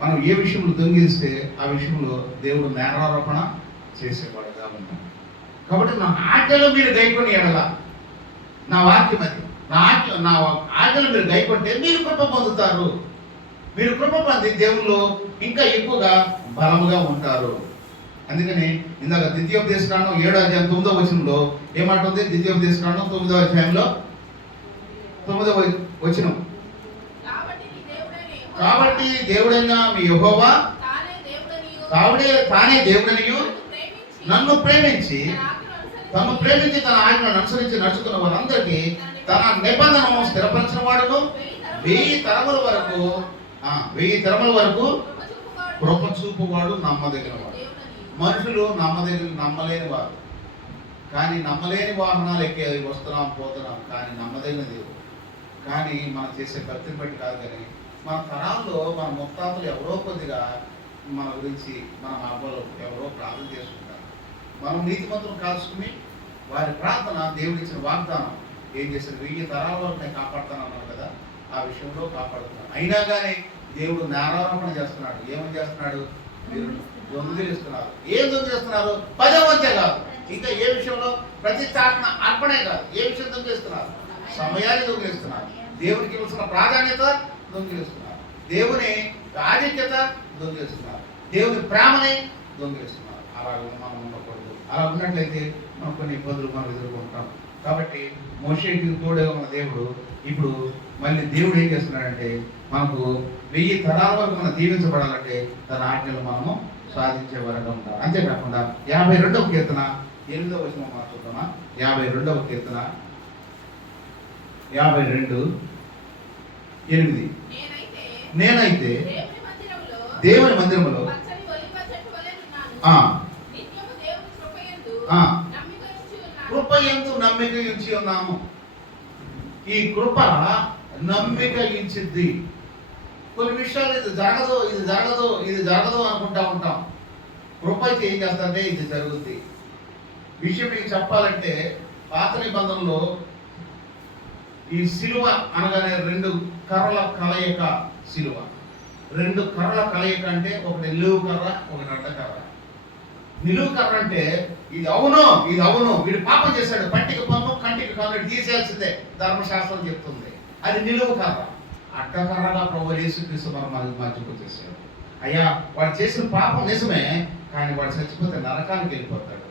మనం ఏ విషయంలో దొంగిలిస్తే ఆ విషయంలో దేవుడు నేరారోపణ చేసేవాడుగా ఉన్నాడు. కాబట్టి నా ఆజ్ఞలో మీరు గైకొని ఎడల, నా వాక్యం అది, నా ఆజ్ఞలు మీరు గైకొంటే మీరు కృప పొందుతారు. మీరు కృప పొంది దేవుళ్ళు ఇంకా ఎక్కువగా బలముగా ఉంటారు. అందుకని ఇందాక ద్వితీయోపదేశకాండం 7వ అధ్యాయం 9వ వచనంలో ఏమంటుంది? ద్వితీయోపదేశకాండం 9వ అధ్యాయంలో 9వ వచనం, కాబట్టి దేవుడైన మీ యెహోవా తానే దేవుడనియు నన్ను ప్రేమించి తన ఆజ్ఞను అనుసరించి నడుచుకున్న వారందరికీ తన నిబంధనను స్థిరపరిచిన వాడును 1000 తరముల వరకు కృప చూపువాడు, నమ్మదగిన వాడు. మనుషులు నమ్మలేని వారు, కానీ నమ్మలేని వాహనాలు ఎక్కి వస్తున్నాం పోతున్నాం, కానీ నమ్మదగిన దేవుడు. కానీ మనం చేసే భక్తిని బట్టి కాదు, కానీ మన తరాల్లో మన ముత్తాతలు ఎవరో కొద్దిగా మన గురించి మన అబ్బలో ఎవరో ప్రార్థన చేసుకుంటారు. మనం నీతిమంతులను కాల్చుకుని వారి ప్రార్థన దేవుడిచ్చిన వాగ్దానం ఏం చేశారు, 1000 తరాల వరకు నేను కాపాడుతానన్నాను కదా, ఆ విషయంలో కాపాడుతున్నాను. అయినా కానీ దేవుడు నేరారోపణ చేస్తున్నాడు. ఏమని చేస్తున్నాడు, మీరు దొంగిలిస్తున్నారు. ఏం దొంగిలిస్తున్నారు, 10వ వంతే కాదు, ఇంకా ఏ విషయంలో, ప్రతిష్టాపన అర్పణే కాదు, ఏ విషయం దొంగిలిస్తున్నారు, సమయాన్ని దొంగిలిస్తున్నారు, దేవునికి ఇవ్వాల్సిన ప్రాధాన్యత దొంగిలిస్తున్నారు, దేవుని ఆధిక్యత దొంగిలిస్తున్నారు, దేవుని ప్రేమని దొంగిలిస్తున్నారు. అలా మనం ఉండకూడదు. అలా ఉన్నట్లయితే మనం కొన్ని ఇబ్బందులు మనం ఎదుర్కొంటాం. కాబట్టి మోషేకి తోడే ఉన్న దేవుడు ఇప్పుడు మళ్ళీ దేవుడు ఏం చేస్తున్నాడంటే, మనకు 1000 తరాల వరకు మనం దీవించబడాలంటే తన ఆజ్ఞలు మనము సాధించే వరకు ఉంటాం. అంతేకాకుండా 52వ కీర్తన 8వ వచనం మనం చూద్దామా. 52వ కీర్తన 52:8. నేనైతే దేవుని మందిరములో కృపయందు నమ్మిక ఉంచి ఉన్నాము. ఈ కృప నమ్మిక ఇచ్చింది. కొన్ని విషయాలు ఇది జరగదు, ఇది జరగదు, ఇది జరగదు అనుకుంటా ఉంటాం. కృప అయితే ఏం చేస్తారంటే ఇది జరుగుద్ది. విషయం మీకు చెప్పాలంటే, పాత నిబంధనలో ఈ సిలువ అనగానే 2 కర్రల కలయిక సిలువ. 2 కర్రల కలయిక అంటే ఒకటి నిలువు కర్ర, ఒకటి అడ్డకర్ర. నిలువు కర్ర అంటే ఇది అవును, ఇది అవును, వీడు పాపం చేశాడు, పంటికి పన్ను కంటికి కన్ను తీసేయాల్సిందే ధర్మశాస్త్రం చెప్తుంది. అది నిలువు కర్ర. అడ్డకర్రగా ప్రభు యేసుక్రీస్తు మన మధ్యకు వచ్చేసాడు. అయ్యా, వాడు చేసిన పాపం నిజమే, కానీ వాడు చచ్చిపోతే నరకానికి వెళ్ళిపోతాడు.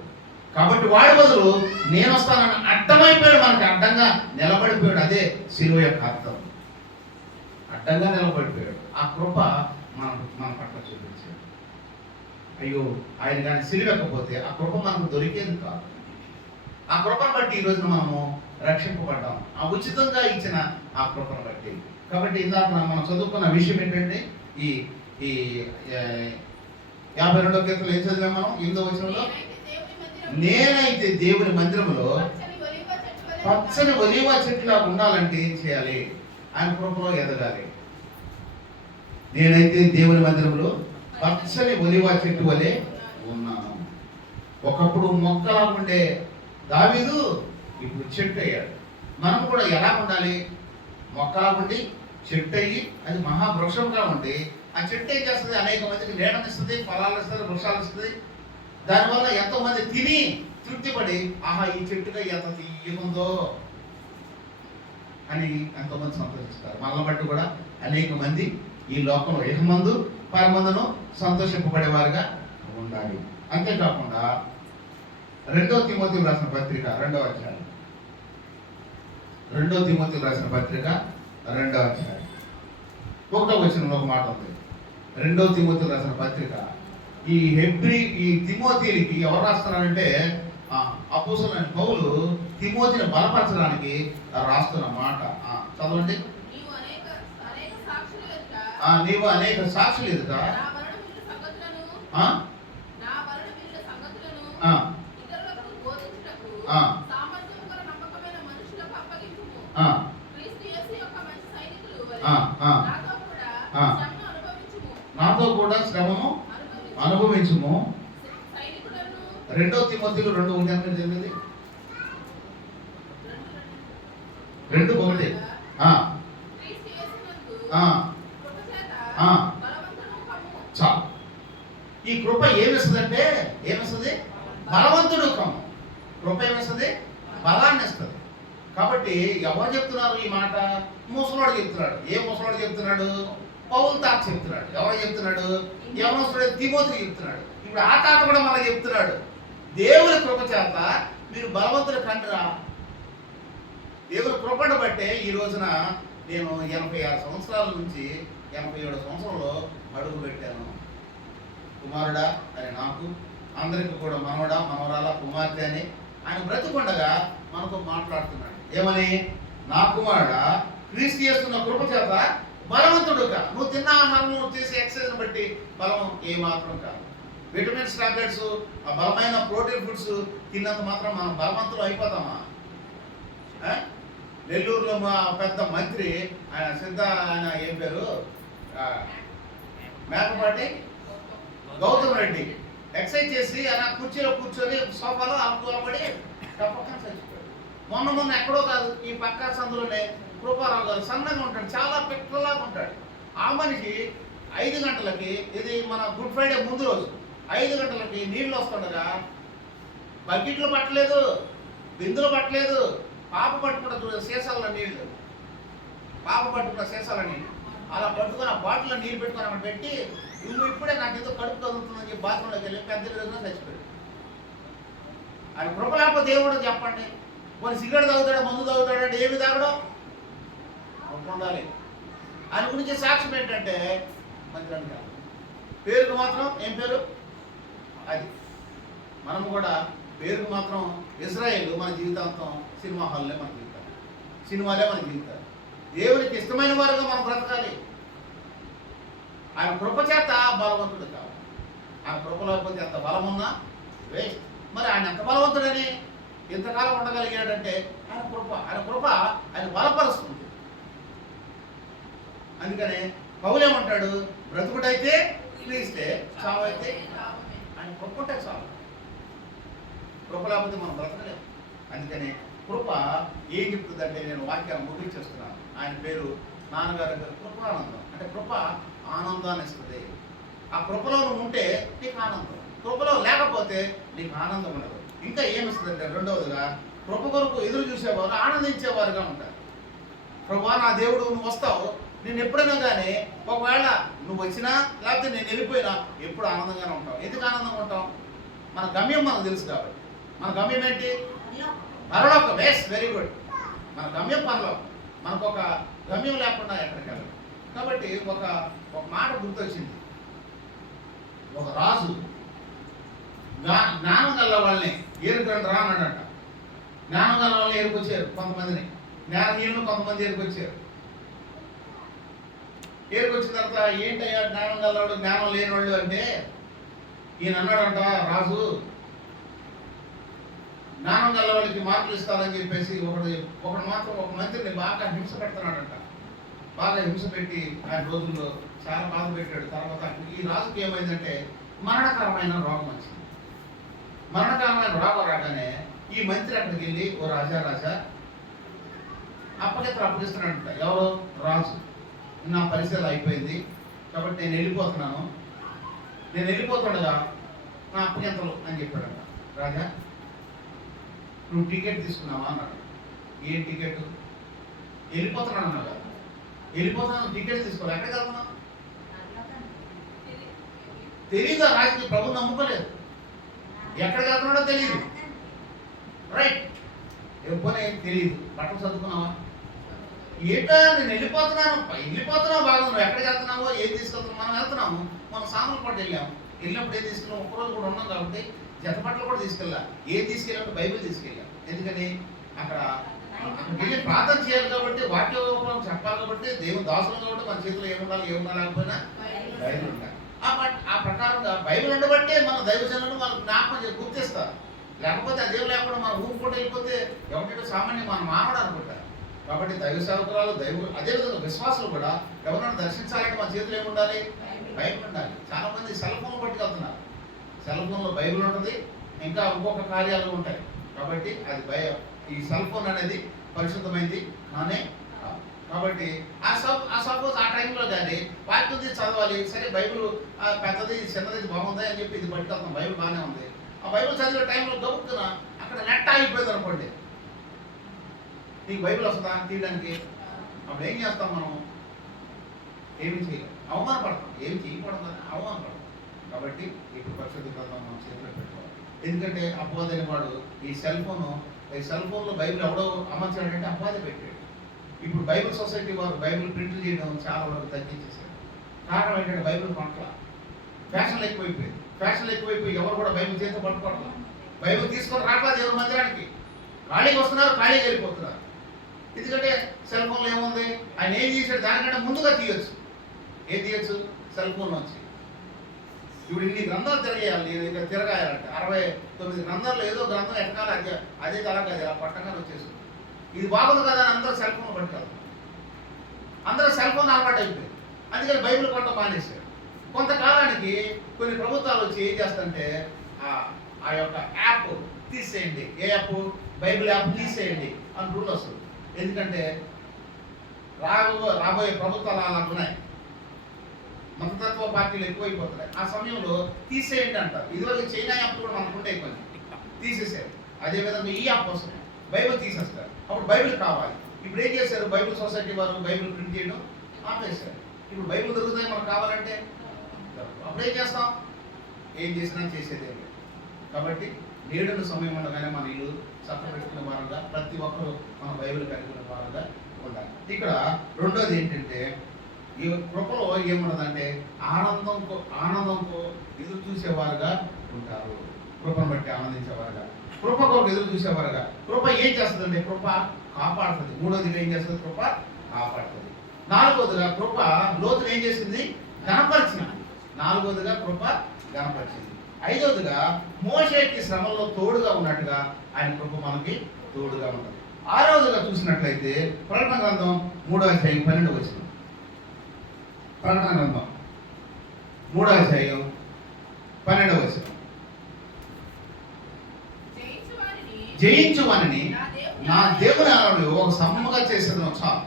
కాబట్టి వాడి బదులు నేను వస్తానని అడ్డమైపోయాడు, మనకి అడ్డంగా నిలబడిపోయాడు. అదే సిలువ యొక్క అర్థం. అడ్డంగా నిలబడిపోయాడు. ఆ కృప మన పట్ల చూపించాడు. అయ్యో, ఆయన కానీ సిలువెక్కపోతే ఆ కృప మనకు దొరికేది కాదు. ఆ కృపను బట్టి ఈ రోజున మనము రక్షింపబడ్డాం, ఆ ఉచితంగా ఇచ్చిన ఆ కృపను బట్టి. కాబట్టి ఇందాక మనం చదువుకున్న విషయం ఏంటంటే, ఈ 52వ కీర్తనలో ఏం చదివాం మనం, 8వ వచనంలో, నేనైతే దేవుని మందిరములో పచ్చని ఒలీవ చెట్టులా ఉండాలంటే ఏం చేయాలి, ఆయన కృపలో ఎదగాలి. నేనైతే దేవుని మందిరంలో పచ్చని ఒలీవ చెట్టు వలె ఉన్నాను. ఒకప్పుడు మొక్కలా ఉండే దావీదు ఇప్పుడు చెట్టు అయ్యాడు. మనం కూడా ఎలా ఉండాలి, మొక్కలా ఉండి చెట్టు అయ్యి అది మహావృక్షంగా ఉండి, ఆ చెట్టు ఏం చేస్తుంది, అనేక మందికి నీడనిస్తుంది, ఫలాలు ఇస్తుంది, వృక్షాలు ఇస్తుంది. దానివల్ల ఎంతో మంది తిని తృప్తిపడి, ఆహా ఈ చెట్టుగా ఎంత తీయకుందో అని ఎంతోమంది సంతోషిస్తారు. మనల్ని బట్టి కూడా అనేక మంది ఈ లోకంలో ఏకమందు పరమందును సంతోషింపబడేవారుగా ఉండాలి. అంతేకాకుండా 2వ తిమోతికి రాసిన పత్రిక 2వ అధ్యాయం, 2వ తిమోతికి రాసిన పత్రిక 2వ అధ్యాయం 1వ వచనంలో ఒక మాట ఉంది. 2వ తిమోతికి రాసిన పత్రిక, ఈ తిమోతికి ఎవరు రాస్తున్నారంటే, అపోస్తలుడైన పౌలు తిమోతిని బలపరచడానికి రాస్తున్న మాట. చదవండి. నీవు అనేక సాక్షులు ఎదుట నాతో కూడా శ్రమను అనుభవించుము. 2వ తిమోతిలో 2:1 2:1. చాలు. ఈ కృప ఏమిస్తుందంటే, ఏమిస్తుంది, బలవంతుడు కమ్ము. కృప ఏమిస్తుంది, బలాన్ని ఇస్తుంది. కాబట్టి ఎవరు చెప్తున్నారు ఈ మాట, ముసలాడు చెప్తున్నాడు. ఏ ముసలాడు చెప్తున్నాడు, పౌలు తాత చెప్తున్నాడు. ఎవరు చెప్తున్నాడు, ఎవరు తిమోతికి చెప్తున్నాడు. ఇప్పుడు ఆ తాత కూడా మనకు చెప్తున్నాడు, దేవుని కృప చేత మీరు బలవంతుడు కండిరా. దేవుని కృపను బట్టే ఈ రోజున నేను 86 సంవత్సరాల నుంచి 87 సంవత్సరంలో అడుగు పెట్టాను. కుమారుడా అని నాకు, అందరికీ కూడా మనవడా మనవరాల కుమార్తె అని ఆయన బ్రతికుండగా మనతో మాట్లాడుతున్నాడు. ఏమని, నా కుమారుడా క్రీస్తు చేస్తున్న కృప చేత బలవంతుడుగా, నువ్వు తిన్న ఆహారం, నువ్వు చేసే ఎక్సర్సైజ్ని బట్టి బలం ఏమాత్రం కాదు. విటమిన్స్ టాబ్లెట్స్, ఆ బలమైన ప్రోటీన్ ఫుడ్స్ తిన్నంత మాత్రం మనం బలవంతులు అయిపోతామా? నెల్లూరులో మా పెద్ద మంత్రి ఆయన ఏం పేరు, మేకపాటి గౌతమ్ రెడ్డి ఎక్సర్సైజ్ చేసి అలా కుర్చీలో కూర్చొని సోఫాలో అనుకూలపడి తప్పకుండా చచ్చిపోయాడు. మొన్న ఎక్కడో కాదు, ఈ పక్క సందులోనే కృపారావు గారు సన్నగా ఉంటాడు, చాలా పిక్కలాగా ఉంటాడు. ఆ మనిషి 5 గంటలకి, ఇది మన గుడ్ ఫ్రైడే ముందు రోజు 5 గంటలకి నీళ్ళు వస్తుండగా బకెట్లు పట్టలేదు, బిందులు పట్టలేదు, పాప పట్టుకున్న సీసాల నీళ్ళు, పాప పట్టుకున్న సీసాల నీళ్ళు అలా పట్టుకొని ఆ బాటిల్లో నీళ్ళు పెట్టుకొని అక్కడ పెట్టి, నువ్వు ఇప్పుడే నాకు ఏదో కడుపు కదులుతుందని చెప్పి బాత్రూంలోకి వెళ్ళి పెద్ద రోజున చచ్చిపోయాడు. ఆయన కృప లేకపోతే దేవుడు చెప్పండి. కొన్ని సిగరెట్ తాగుతాడా, మందు తాగుతాడంటే ఏమి తాగడం ఉండాలి. ఆయన గురించి సాక్ష్యం ఏంటంటే మంచిదని కాదు, పేరుకు మాత్రం ఏం పేరు అది. మనము కూడా పేరుకు మాత్రం ఇజ్రాయేల్, మన జీవితాంతం సినిమా హాల్లే మన జీవితాలు, సినిమాలే మన జీవితాలు. దేవునికి ఇష్టమైన వారుగా మనం బ్రతకాలి. ఆయన కృప చేత బలవంతుడు కావాలి. ఆయన కృప లేకపోతే ఎంత బలం ఉన్నా వేస్ట్. మరి ఆయన ఎంత బలవంతుడని ఇంతకాలం ఉండగలిగాడంటే ఆయన కృప. ఆయన కృప ఆయన బలపరుస్తుంది. అందుకనే పౌలేమంటాడు, బ్రతుకుడైతే క్రీస్తే, చావైతే ఆయన కృప ఉంటే చాలు. కృప లేకపోతే మనం బ్రతకలేము. అందుకని కృప ఏం చెప్తుందంటే, నేను వాక్యాన్ని ముగించేస్తున్నాను. ఆయన పేరు నాన్నగారి గారు కృపానందం. అంటే కృప ఆనందాన్ని ఇస్తుంది. ఆ కృపలో నువ్వు ఉంటే నీకు ఆనందం, కృపలో లేకపోతే నీకు ఆనందం ఉండదు. ఇంకా ఏమిస్తుందంటే, రెండవదిగా కృప కొరకు ఎదురు చూసేవారు ఆనందించేవారుగా ఉంటారు. ప్రభా నా దేవుడు నువ్వు వస్తావు, నేను ఎప్పుడైనా కానీ ఒకవేళ నువ్వు వచ్చినా లేకపోతే నేను వెళ్ళిపోయినా ఎప్పుడు ఆనందంగానే ఉంటావు. ఎందుకు ఆనందంగా ఉంటాం? మన గమ్యం మనకు తెలుసు కాబట్టి. మన గమ్యం ఏంటి? పరలోకం. వేస్ వెరీ గుడ్. మన గమ్యం పరలోకం. మనకు ఒక గమ్యం లేకుండా ఎక్కడికి వెళ్ళాలి. కాబట్టి ఒక మాట గుర్తొచ్చింది. ఒక రాజు జ్ఞానం గల వాళ్ళని ఏరుకురండి రా అన్నాడంట. జ్ఞానం గల వాళ్ళని ఏరుకొచ్చారు కొంతమందిని, జ్ఞానహీనులు కొంతమంది ఏరుకొచ్చారు. ఏరుకొచ్చిన తర్వాత ఏంటయ్యా జ్ఞానం గలవాడు జ్ఞానం లేనివాళ్ళు అంటే, ఈయన అన్నాడంట రాజు, జ్ఞానం గల వాళ్ళకి మార్కులు ఇస్తానని చెప్పేసి ఒకడు మాత్రం ఒక మంత్రిని బాగా హింస పెడుతున్నాడంట. బాగా హింస పెట్టి ఆయన రోజుల్లో చాలా బాధ పెట్టాడు. తర్వాత ఈ రాజుకి ఏమైందంటే మరణకరమైన రోగం వచ్చింది. మరణకరమైన రోగం రాగానే ఈ మంత్రి అక్కడికి వెళ్ళి, ఓ రాజా అప్పగిస్తున్నాడంట. ఎవరు? రాజు. నా పరిస్థితి అయిపోయింది కాబట్టి నేను వెళ్ళిపోతున్నాను, నేను వెళ్ళిపోతుండగా నా అప్పగింతలు అని చెప్పాడంట. రాజా నువ్వు టికెట్ తీసుకున్నావా అన్నాడు. ఏం టికెట్? వెళ్ళిపోతున్నాను అన్నాడు కదా. వెళ్ళిపోతున్నాను, టికెట్ తీసుకోవాలి. ఎక్కడికి వెళ్తున్నావు? తెలీదు. రాజకీయ ప్రభు నమ్ముకోలేదు, ఎక్కడికి వెళ్తున్నాడో తెలియదు. రైట్, ఎప్పుడే తెలియదు. బట్టలు చదువుకున్నావా? ఏంటో నేను వెళ్ళిపోతున్నావు బాగా. నువ్వు ఎక్కడికి వెళ్తున్నావో, ఏం తీసుకెళ్తున్నావు? మనం వెళ్తున్నాము, మనం సామర్లకోట వెళ్ళాము. వెళ్ళినప్పుడు ఏం తీసుకెళ్ళాం? ఒక్కరోజు కూడా ఉన్నాం కాబట్టి జత బట్టలు కూడా తీసుకెళ్ళా. ఏం తీసుకెళ్ళామంటే బైబిల్ తీసుకెళ్ళాం. ఎందుకని అక్కడ వెళ్ళి ప్రార్థన చేయాలి కాబట్టి, వాక్యం చెప్పాలి కాబట్టి, దేవుని దాసులు కాబట్టి మన చేతిలో ఏముండాలి లేకపోయినా బైబిల్ ఉండాలి. ఆ ప్రకారంగా బైబిల్ ఉండబట్టే మన దైవజనులు మనకు జ్ఞాపకం గుర్తిస్తారు. లేకపోతే ఆ దేవుడు లేకుండా మనం ఊరుకుంటూ వెళ్ళిపోతే ఎవరికైనా సామాన్యం మనం మానవుడు అనుకుంటారు. కాబట్టి దైవ సేవకురాలు, అదేవిధంగా విశ్వాసులు కూడా ఎవరైనా దర్శించాలంటే మన చేతిలో ఏముండాలి? బైబిల్ ఉండాలి. చాలా మంది సెల్ ఫోన్ పట్టుకెళ్తున్నారు. సెల్ ఫోన్లో బైబిల్ ఉంటుంది, ఇంకా ఇంకొక కార్యాలు ఉంటాయి. కాబట్టి అది ఈ సెల్ ఫోన్ అనేది పరిశుద్ధమైంది కానీ కాబట్టి సపోజ్ ఆ టైంలో కానీ వాక్యం చదవాలి. సరే బైబిల్ పెద్దది చిన్నది బాగుంది అని చెప్పి ఇది పట్టుకెళ్తాం. బైబిల్ బాగానే ఉంది. ఆ బైబిల్ చదివే టైంలో గబుక్కున అక్కడ నెట్ ఆగిపోయింది అనుకోండి, నీకు బైబిల్ వస్తుందా తీయడానికి? అప్పుడు ఏం చేస్తాం మనం? ఏమి చేయలేం, అవమానపడతాం. ఏమి చేయకూడదు, అవమానపడతాం. కాబట్టి ఇప్పుడు పరిశుద్ధ గ్రంథం మనం చేతిలో పెట్టుకోవాలి. ఎందుకంటే అపవాదైన వాడు ఈ సెల్ ఫోన్లో బైబిల్ ఎవడో అమర్చాడంటే అపవాదే పెట్టాడు. ఇప్పుడు బైబిల్ సొసైటీ వారు బైబిల్ ప్రింట్లు చేయడం చాలా వరకు తగ్గించేశారు. కారణం ఏంటంటే బైబిల్ పట్ల ఫ్యాషన్లు ఎక్కువైపోయి ఎవరు కూడా బైబిల్ చేతితో పట్టుకోవట్లా. బైబిల్ తీసుకొని రావట్లేదు ఎవరు మందిరానికి. ఖాళీకి వస్తున్నారు, ఖాళీకి వెళ్ళిపోతున్నారు. ఎందుకంటే సెల్ ఫోన్లో ఏముంది? ఆయన ఏం చేశాడు దానికంటే ముందుగా తీయొచ్చు. ఏం తీయొచ్చు? సెల్ ఫోన్ వచ్చి ఇప్పుడు ఇన్ని గ్రంథాలు తిరగేయాలి. నేను ఇక్కడ తిరగాయాలంటే 69 గ్రంథాల్లో ఏదో గ్రంథం ఎక్కడాలి, అదే తరగతి అలా పట్టంగానే వచ్చేసింది. ఇది బాగుంది కదా అని అందరూ సెల్ ఫోన్ పట్టుకెళ్తారు. అందరూ సెల్ ఫోన్ అలవాటు అయిపోయింది. అందుకని బైబిల్ కొట్టడం మానేశారు. కొంతకాలానికి కొన్ని ప్రభుత్వాలు వచ్చి ఏం చేస్తారంటే ఆ యొక్క యాప్ తీసేయండి, ఏ యాప్, బైబిల్ యాప్ తీసేయండి అని రూల్ వస్తుంది. ఎందుకంటే రాబోయే ప్రభుత్వాలు అలా ఉన్నాయి, మతతత్వ పార్టీలు ఎక్కువైపోతున్నాయి. ఆ సమయంలో తీసేయండి అంటారు. ఇదివరకు చైనా యాప్ కూడా మనకు ఉండే కొన్ని తీసేసారు. అదేవిధంగా ఈ యాప్ వస్తుంది, బైబిల్ తీసేస్తారు. అప్పుడు బైబిల్ కావాలి. ఇప్పుడు ఏం చేశారు, బైబిల్ సొసైటీ వారు బైబిల్ ప్రింట్ చేయడం ఆపేశారు. ఇప్పుడు బైబిల్ దొరుకుతాయి మనకు కావాలంటే, అప్పుడు ఏం చేస్తాం, ఏం చేసినా చేసేదే. కాబట్టి నేడున్న సమయం ఉండగానే మన ఇల్లు చక్కబెట్టుకునే వారంగా, ప్రతి ఒక్కరూ మన బైబిల్ కలిగిన వారంగా ఉండాలి. ఇక్కడ రెండోది ఏంటంటే, ఈ కృపలో ఏమున్నదంటే ఆనందంతో ఎదురు చూసేవారుగా ఉంటారు. కృపను బట్టి ఆనందించేవారుగా, కృప కొరకు ఎదురు చూసేవారుగా. కృప ఏం చేస్తుందంటే, కృప కాపాడుతుంది. మూడోదిగా ఏం చేస్తుంది, కృప కాపాడుతుంది. నాలుగోదిగా కృప లోతును ఏం చేసింది, గణపరిచింది. నాలుగోదిగా కృప గణపరిచింది. ఐదోదిగా మోషేకి శ్రమలో తోడుగా ఉన్నట్టుగా ఆయన కృప మనకి తోడుగా ఉంటుంది. ఆరవదిగా చూసినట్లయితే ప్రకటన గ్రంథం 3వ అధ్యాయం 12వ వచనం. ప్రకటన గ్రంథం 3వ అధ్యాయం 12వ వచనం. జయించువానిని నా దేవుని ఆలయంలో ఒక స్తంభముగా చేసేది చాలు.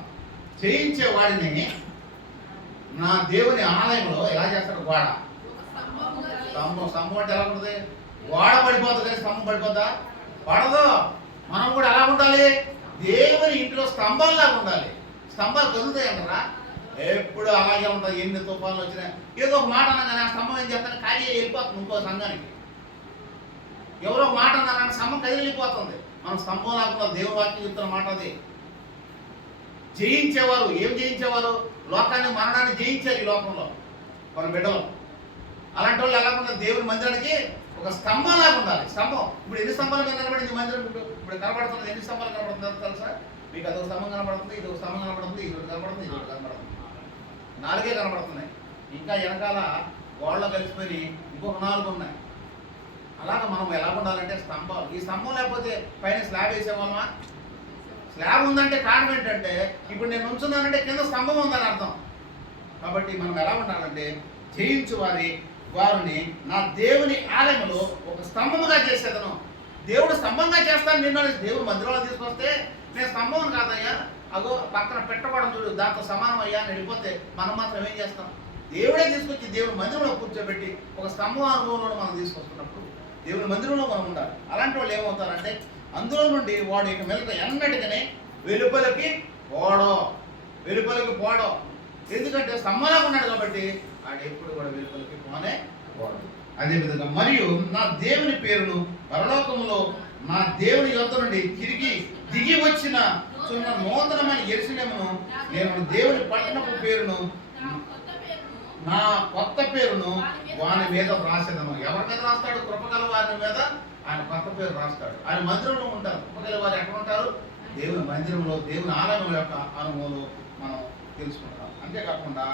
జయించే వాడిని నా దేవుని ఆలయంలో ఎలా చేస్తాడు, గోడ, స్తంభం అంటే ఎలా ఉంటుంది, గోడ పడిపోతుంది కానీ స్తంభం పడిపోద్దా, పడదు. మనం కూడా ఎలా ఉండాలి, దేవుని ఇంట్లో స్తంభాల్లాగా ఉండాలి. స్తంభాలు కదులుతాయి అంటారా, ఎప్పుడు అలాగే ఉంటుంది. ఎన్ని తుఫాన్లు వచ్చినా ఏదో ఒక మాట అనగానే ఆ స్తంభం ఏం చేస్తాను, ఖాళీ వెళ్ళిపోతుంది ఇంకో సంఘానికి. ఎవరో ఒక మాట అన్నారని స్తంభం కదిలిపోతుంది. మనం స్తంభం లాగా దేవుని వాక్యం చెప్తున్న మాట అది. జయించేవారు ఏం జయించేవారు, లోకాన్ని, మరణాన్ని జయించారు ఈ లోకంలో మన బిడ్డలు. అలాంటి వాళ్ళు ఎలా ఉండాలి, దేవుని మందిరానికి ఒక స్తంభం లాగా ఉండాలి. స్తంభం ఇప్పుడు ఎన్ని స్తంభాలు కనబడింది మందిరం, ఇప్పుడు కనబడుతుంది, ఎన్ని స్తంభాలు కనబడుతుంది తెలుసా మీకు? అదొక స్తంభం కనబడుతుంది, ఇది ఒక స్తంభం కనబడుతుంది, ఇది ఒకటి కనబడుతుంది, ఇది ఒకటి కనబడుతుంది. 4 కనబడుతున్నాయి. ఇంకా వెనకాల గోడలో కలిసిపోయి ఇంకొక 4 ఉన్నాయి. అలాగా మనం ఎలా ఉండాలంటే స్తంభాలు. ఈ స్తంభం లేకపోతే పైన స్లాబ్ వేసేవాళ్ళమా? స్లాబ్ ఉందంటే కారణం ఏంటంటే, ఇప్పుడు నేను ఉంచున్నానంటే కింద స్తంభం ఉందని అర్థం. కాబట్టి మనం ఎలా ఉండాలంటే, జయించు వారిని నా దేవుని ఆలయంలో ఒక స్తంభముగా చేసేదను. దేవుడు స్తంభంగా చేస్తాను నిన్ను, దేవుడు మందిరంలో తీసుకొస్తే నేను స్తంభం కాదయ్యా, అగో పక్కన పెట్టబడం చూడు దాంతో సమానం అయ్యా అని వెళ్ళిపోతే మనం మాత్రం ఏం చేస్తాం, దేవుడే తీసుకొచ్చి దేవుని మందిరంలో కూర్చోబెట్టి ఒక స్తంభం అనుభవంలో మనం తీసుకొస్తున్నప్పుడు దేవుని మందిరంలో మనం ఉండాలి. అలాంటి వాళ్ళు ఏమవుతారంటే, అందులో నుండి వాడు ఇక మెలక ఎన్నటికనే వెలుపలికి పోవడం. ఎందుకంటే స్తంభంలాగా ఉన్నాడు కాబట్టి ఆడు ఎప్పుడు కూడా వెలుపలికి పోడు. అదేవిధంగా మరియు నా దేవుని పేరును పరలోకములో నా దేవుని యొద్ద నుండి తిరిగి దిగి వచ్చిన నూతనమైన యెరూషలేమును నేను దేవుని పట్టణపు పేరును, నా కొత్త పేరును వాని మీద రాసేదను. ఎవరి మీద రాస్తాడు? కృపగల వారి మీద ఆయన కొత్త పేరు రాస్తాడు. ఆయన మందిరంలో ఉంటారు. కృపగల వారు ఎక్కడ ఉంటారు? దేవుని మందిరంలో, దేవుని ఆలయం యొక్క అనుభవంలో మనం తెలుసుకుంటాం. అంతేకాకుండా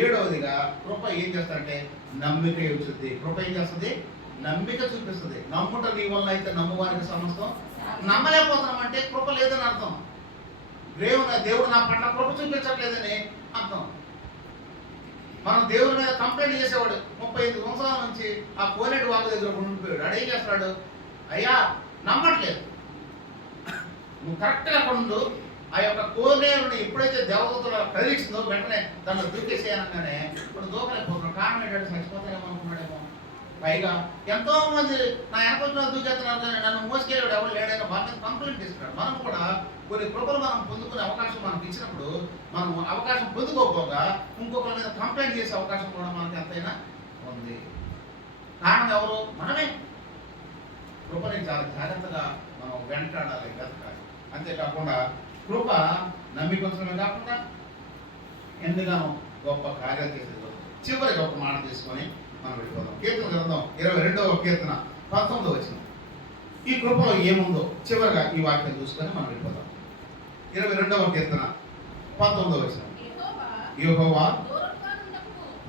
7వదిగా కృప ఏం చేస్తారంటే నమ్మిక ఇస్తుంది. కృప ఏం చేస్తుంది? నమ్మిక చూపిస్తుంది. నమ్ముట నీ వల్ల అయితే నమ్మువానికి సమస్తం. నమ్మలేకపోతున్నామంటే కృప లేదని అర్థం. దేవుడు నా పట్ల కృప చూపించట్లేదని అర్థం. మనం దేవుని మీద కంప్లైంట్ చేసేవాడు 35 సంవత్సరాల నుంచి ఆ కోనేటి వాళ్ళ దగ్గర ఉండిపోయాడు. అడేం చేస్తాడు, అయ్యా నమ్మట్లేదు, నువ్వు కరెక్ట్గా అక్కడ ఉండు. ఆ యొక్క కోనేరుని ఎప్పుడైతే దేవదూతలు కదిలించిందో వెంటనే దాన్ని దూకేసేయనగానే ఇప్పుడు దూకలేకపోతున్నాడు. కారణం ఏంటంటే చచ్చిపోతానేమో అనుకున్నాడేమో. పైగా ఎంతో మంది నా వెనకొచ్చిన దూకేస్తున్నారు కానీ నన్ను మోసుకెళ్ళాడు ఎవరు లేడైనా వాళ్ళ మీద కంప్లైంట్ ఇస్తున్నాడు. మనం కూడా కొన్ని కృపలు మనం పొందుకునే అవకాశం మనకు ఇచ్చినప్పుడు మనం అవకాశం పొందుకోకపోగా ఇంకొకరి మీద కంప్లైంట్ చేసే అవకాశం కూడా మనకి ఎంతైనా ఉంది. కారణం ఎవరు? మనమే. కృపని చాలా జాగ్రత్తగా మనం వెంటాడాలి, వెతకాలి. అంతేకాకుండా కృప నమ్మికొచ్చడమే కాకుండా ఎందుగానో గొప్ప కార్యాలు చేసేది. చివరికి ఒక మాట తీసుకొని మనం వెళ్ళిపోదాం. కీర్తన గ్రంథం 22వ కీర్తన 19వ వచనం. ఈ కృపలో ఏముందో చివరిగా ఈ వాక్యం చూసుకొని మనం వెళ్ళిపోదాం. 22వ కీర్తన 19వ వచనం. యెహోవా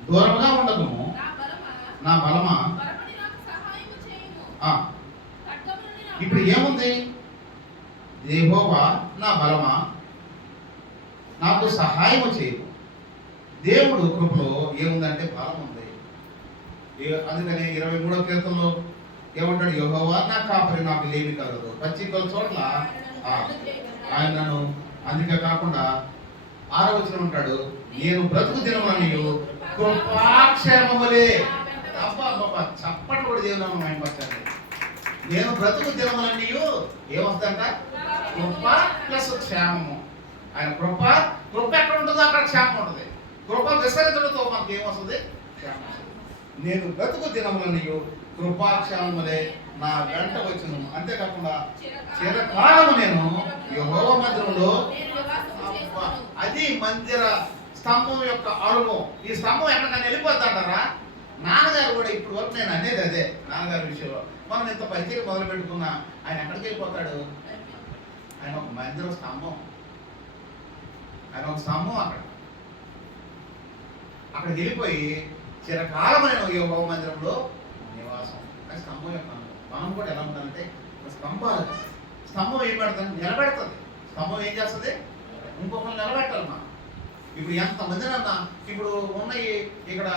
దూరంగా ఉండకుము, నా బలమా. ఇప్పుడు ఏముంది? యెహోవా నా బలమా, నాకు సహాయం చేయము. దేవుడు కృపలో ఏముందంటే బలం ఉంది. అందుకని 23వ కీర్తనలో ఏమంటాడు? యెహోవా నా కాపరి, నాకు లేమి కలదు. పచ్చికల చోట్ల ఆయన నన్ను, అందుకే కాకుండా 6వ వచనం ఉంటాడు, నేను బ్రతుకు దినమనియు కృపాక్షేమములే. అబ్బా అబ్బా, చప్పటి కూడా దేవుని మైంపరచాలి. నేను బ్రతుకు దినములన్నీయు ఏమొస్తుందంట? కృప ప్లస్ క్షేమము. ఆయన కృప ఎక్కడ ఉంటుందో అక్కడ క్షేమం ఉంటుంది. కృప విసర్జనతో మనకి ఏమొస్తుంది? క్షేమం. నేను బ్రతుకు దినములన్నీయు కృపాక్షేమములే నా వెంట వచ్చును. అంతేకాకుండా చిరకాలము నేను యెహోవా మందిరంలో. అది మందిర స్తంభం యొక్క అనుభవం. ఈ స్తంభం ఎక్కడికైనా వెళ్ళిపోతాడారా? నాన్నగారు కూడా ఇప్పుడు వరకు నేను అనేది అదే. నాన్నగారి విషయంలో మనం ఇంత పరిచయం మొదలు పెట్టుకున్నా ఆయన ఎక్కడికి వెళ్ళిపోతాడు? ఆయన ఒక మందిర స్తంభం. ఆయన ఒక స్తంభం. అక్కడికి వెళ్ళిపోయి చిరకాలం నేను యెహోవా మందిరంలో నివాసం. అది స్తంభం యొక్క అనుభవం. మనం కూడా ఎలా ఉండాలంటే స్తంభం ఏం పెడతాం? నిలబెడుతుంది. స్తంభం ఏం చేస్తుంది? ఇంకొకరు నిలబెట్టాలి. మనం ఇప్పుడు ఎంతమంది అన్నా ఇప్పుడు ఉన్నాయి ఇక్కడ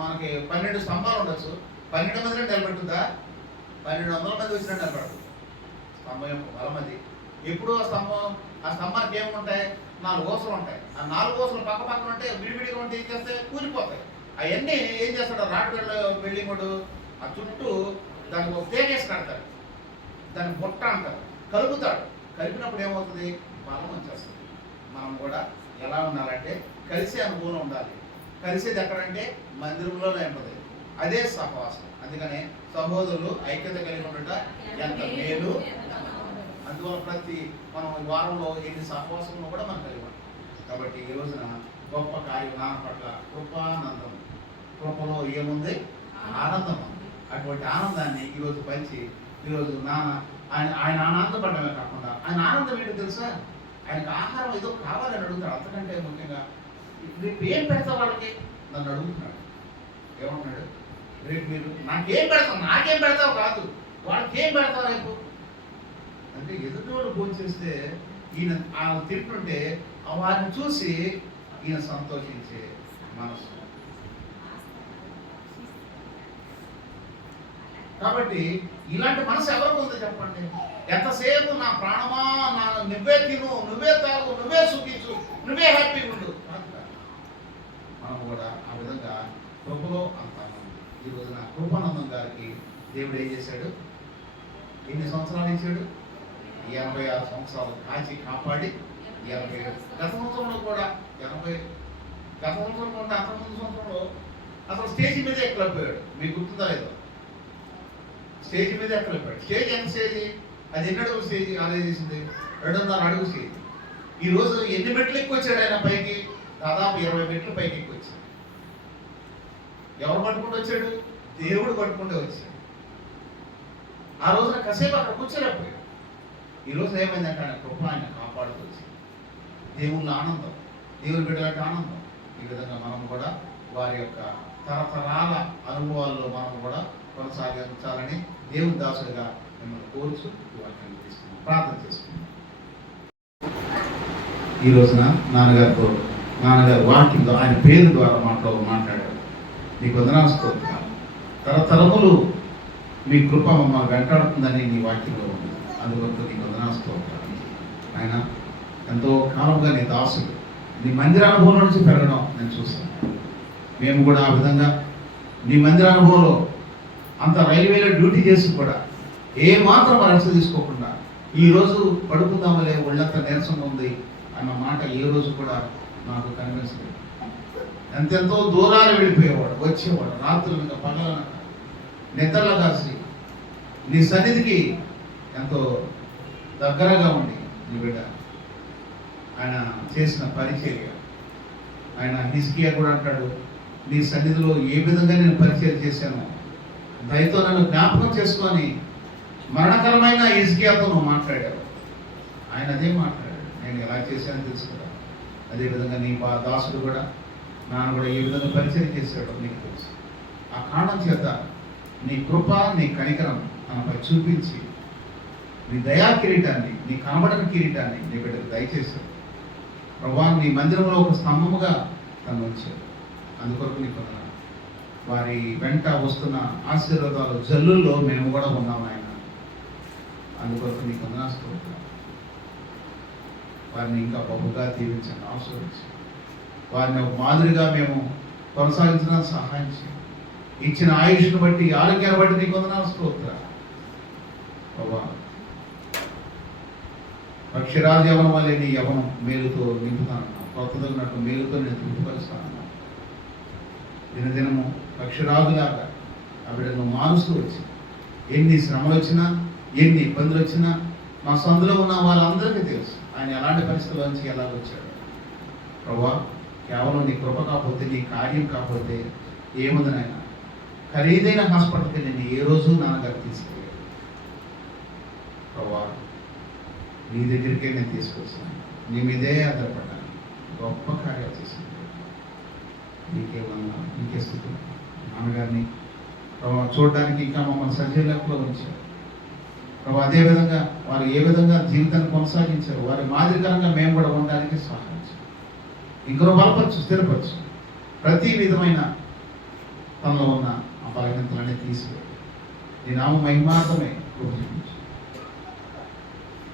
మనకి 12 స్తంభాలు ఉండొచ్చు. 12 మందిని నిలబెట్టుందా? 1200 మంది వచ్చినా నిలబడదు. స్తంభం యొక్క బలం అది. ఎప్పుడు ఆ స్తంభానికి ఏముంటాయి? 4 ఊసలు ఉంటాయి. ఆ 4 ఊసలు పక్క పక్కన ఉంటే విడివిడిగా ఉంటే ఏం చేస్తే కూలిపోతాయి. అవన్నీ ఏం చేస్తాడు? రాటు బిల్డింగుడు ఆ చుట్టూ దానికి ఒక తేగేసి కడతాడు. దాన్ని బుట్ట అంటారు. కలుపుతాడు. కలిపినప్పుడు ఏమవుతుంది? బలం వచ్చేస్తుంది. మనం కూడా ఎలా ఉండాలంటే కలిసే అనుభవం ఉండాలి. కలిసేది ఎక్కడంటే మందిరంలోనే ఉంటుంది. అదే సహవాసం. అందుకనే సహోదరులు ఐక్యత కలిగి ఉండట ఎంత మేలు. అందువల్ల ప్రతి మనం వారంలో ఎన్ని సహవాసంలో కూడా మనం కలిగి ఉంటాం. కాబట్టి ఈ రోజున గొప్ప కార్యం నాన్న పట్ల కృపానందం. కృపలో ఏముంది? ఆనందం ఉంది. అటువంటి ఆనందాన్ని ఈరోజు పంచి ఈరోజు నాన్న ఆయన ఆనందపడమే కాకుండా ఆయన ఆనందం ఏంటో తెలుసా? ఆయనకు ఆహారం ఏదో కావాలని అడుగుతాడు. అంతకంటే ముఖ్యంగా రేపు ఏం పెడతావు వాళ్ళకి నన్ను అడుగుతున్నాడు. ఏమంటున్నాడు? రేపు మీరు నాకేం పెడతావు? నాకేం పెడతావు కాదు, వాళ్ళకి ఏం పెడతావు రేపు అంటే. ఎదుటివాళ్ళు భోజనం చేస్తే ఈయన తింటుంటే వారిని చూసి ఈయన సంతోషించే మనసు. కాబట్టి ఇలాంటి మనసు ఎవరికి ఉందో చెప్పండి? ఎంతసేపు నా ప్రాణమా, నువ్వే తిను, నువ్వే తాగు, నువ్వే సుఖించు, నువ్వే హ్యాపీగా ఉండు. మనం కూడా ఆ విధంగా కృపలో అంత ఈ రోజున కృపానందం గారికి దేవుడు ఏం చేశాడు? ఎన్ని సంవత్సరాలు ఇచ్చాడు? 86 సంవత్సరాలు కాచి కాపాడి 87. గత సంవత్సరంలో కూడా 80. గత సంవత్సరం ఉంటే అంతకుముందు సంవత్సరంలో అసలు స్టేజ్ మీద ఎక్కలేకపోయాడు. మీకు గుర్తుందా లేదో? స్టేజ్ మీద ఎక్కలేకపోయాడు. స్టేజ్ ఎంత స్టేజ్? అది ఎన్ని అడుగులు స్టేజ్? అదే చేసింది 2.5 అడుగు స్టేజ్. ఈరోజు ఎన్ని మెట్లు ఎక్కువ వచ్చాడు ఆయన పైకి? దాదాపు 20 మెట్లు పైకి ఎక్కువ వచ్చాడు. ఎవరు పట్టుకుంటూ వచ్చాడు? దేవుడు పట్టుకుంటూ వచ్చాడు. ఆ రోజున కాసేపు అక్కడ కూర్చోలేకపోయాడు. ఈ రోజు ఏమైందంటే ఆయన కృప ఆయన కాపాడుతూ వచ్చింది. దేవుళ్ళ ఆనందం, దేవుని బిడ్డలకు ఆనందం. ఈ విధంగా మనం కూడా వారి యొక్క తరతరాల అనుభవాల్లో మనం కూడా కొనసాగించాలని దేవుని దాసుడిగా మిమ్మల్ని కోరుచు వాక్యాన్ని తీసుకున్నాం. ప్రార్థన చేసుకున్నాం. ఈ రోజున నాన్నగారు వాక్యంలో ఆయన పేరు ద్వారా మాట్లాడారు. నీకు వందనాలు స్తోత్రాలు. తరతరములు మీ కృప మమ్మల్ని వెంటాడుతుందని నీ వాక్యంలో ఉంది. అందువల్ల నీకు వందనాలు స్తోత్రాలు. ఆయన ఎంతో కాలంగా నీ దాసుడు నీ మందిర అనుభవం నుంచి పెరగడం నేను చూస్తాను. మేము కూడా ఆ విధంగా నీ మందిర అనుభవంలో అంత రైల్వేలో డ్యూటీ చేసి కూడా ఏ మాత్రం రెస్ట్ తీసుకోకుండా ఈరోజు పడుకుందామలే ఒళ్ళంతా నీరసంగా ఉంది అన్న మాట ఏ రోజు కూడా నాకు కనిపించలేదు. ఎంతెంతో దూరాలు వెళ్ళిపోయేవాడు, వచ్చేవాడు, రాత్రులు ఇంకా పగలనక నిద్రలో కాసి నీ సన్నిధికి ఎంతో దగ్గరగా ఉండి నీ బిడ్డ ఆయన చేసిన పరిచర్య. ఆయన హిజ్కియా కూడా అంటాడు, నీ సన్నిధిలో ఏ విధంగా నేను పరిచయం చేశాను, దయతో నన్ను జ్ఞాపకం చేసుకొని మరణకరమైన హిజ్కియాతో నువ్వు మాట్లాడావు. ఆయన అదే మాట్లాడాడు, నేను ఎలా చేశానో తెలుసుకురా. అదేవిధంగా నీ దాసుడు కూడా నాన్న కూడా ఏ విధంగా పరిచయం చేశాడో నీకు తెలుసు. ఆ కారణం చేత నీ కృప నీ కనికరం మనపై చూపించి నీ దయా కిరీటాన్ని, నీ కనబడని కిరీటాన్ని నీ బిడ్డకు దయచేశాడు. ప్రభా నీ మందిరంలో ఒక స్తంభముగా తను వచ్చాడు. అందుకొరకు నీకు వందనాలు. వారి వెంట వస్తున్న ఆశీర్వాదాలు జల్లుల్లో మేము కూడా ఉన్నాం ఆయన. అందుకొరకు నీకు వందనాలు. వారిని ఇంకా బహుగా దీవించండి, ఆశీర్వదించండి. వారిని ఒక మాదిరిగా మేము కొనసాగించడానికి సహాయం చేయండి. ఇచ్చిన ఆయుష్ను బట్టి, ఆరోగ్యాన్ని బట్టి నీకు వందనాలు స్తోత్రాలు. బాబా, పక్షిరాజ యవనం వల్లే నీ యవనం మేలుతో నింపుతానన్నా, కొత్తదగినట్టు మేలుతో నేను తృప్తిపరుస్తానన్నా. దినదినము పక్షిరాజులాగా ఆవిడ నువ్వు మారుస్తూ వచ్చి, ఎన్ని శ్రమలు వచ్చినా, ఎన్ని ఇబ్బందులు వచ్చినా, మా సందులో ఉన్న వాళ్ళందరికీ తెలుసు ఆయన ఎలాంటి పరిస్థితుల నుంచి ఎలా వచ్చాడు. ప్రభా, కేవలం నీ కృప కాకపోతే, నీ కార్యం కాకపోతే ఏముంది నాయన? ఖరీదైన హాస్పిటల్కి నేను ఏ రోజు నాన్నగారు తీసుకెళ్ళాను. ప్రభా, నీ దగ్గరికే నేను తీసుకొచ్చాను, నీ మీదే ఆధారపడ్డాను, గొప్ప కార్యాలు చేశాను. నీకే వందనాలు, నీకే స్తుతులు. నాన్నగారిని ప్రభా చూడడానికి ఇంకా మమ్మల్ని సజీవులలో ఉంచారు. ప్రభా, అదేవిధంగా వారు ఏ విధంగా జీవితాన్ని కొనసాగించారు, వారి మాదిరికరంగా మేము కూడా ఉండడానికి సహాయం చేయాలి. ఇంకనూ బలపరచు, స్థిరపరచు. ప్రతి విధమైన తనలో ఉన్న ఆ బలహీనతలన్నీ తీసివేయి. నీ నామ మహిమార్థమే చూపించు.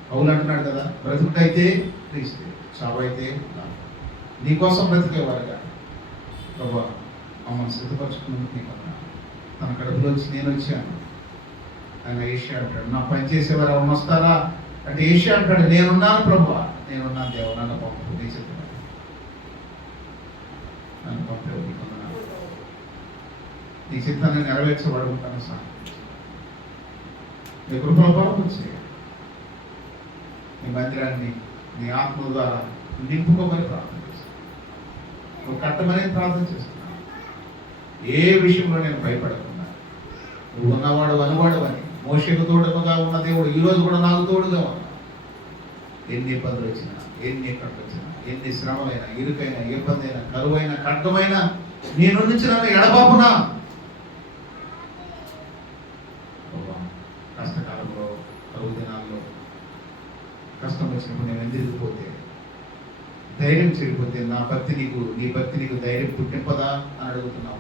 పౌలు అంటున్నాడు కదా, బ్రతుకుటైతే క్రీస్తే, చావైతే లాభం. నీకోసం బ్రతికేవారుగా ప్రభా మమ్మల్ని సిద్ధపరచుకున్నందుకు నీకు వందనాలు. తన కడుపులోంచి నేను వచ్చాను ఆయన ఏషియా అంటాడు. నా పని చేసేవారు ఎవరు వస్తారా అంటే ఏషియా అంటాడు, నేనున్నాను ప్రభా, నేనున్నాను దేవ, నన్ను పంపు. నీ చెప్పిన నన్ను పంపేవు, నీకు వందనాలు. నీ చిత్తాన్ని నెరవేర్చబడుకుంటాను సార్. నీ కృపలో బలపరిచే, నీ మందిరాన్ని నీ ఆత్మ ద్వారా నింపుకోమని ప్రార్థన చేస్తాను. నువ్వు కట్టమని ప్రార్థన చేస్తున్నాను. ఏ విషయంలో నేను భయపడకుండా, నువ్వు ఉన్నవాడు అనువాడు అని మోషేకు తోడుగా ఉన్న దేవుడు ఈరోజు కూడా నాకు తోడుగా ఉన్నా. ఎన్ని ఇబ్బందులు వచ్చినా, ఎన్ని ఎక్కడికి వచ్చినా, ఎన్ని శ్రమలైనా, ఇరుకైనా, ఇబ్బంది అయినా, కరువైనా, ఖడ్గమైనా నేను నుంచి నన్ను ఎడబాపునా. కష్టకాలంలో, కరువు దినాల్లో కష్టం వచ్చినప్పుడు నేను ఎందుకుపోతే, ధైర్యం చెడిపోతే నా భక్తి నీకు, నీ భక్తి నీకు ధైర్యం పుట్టింపదా అని అడుగుతున్నావు.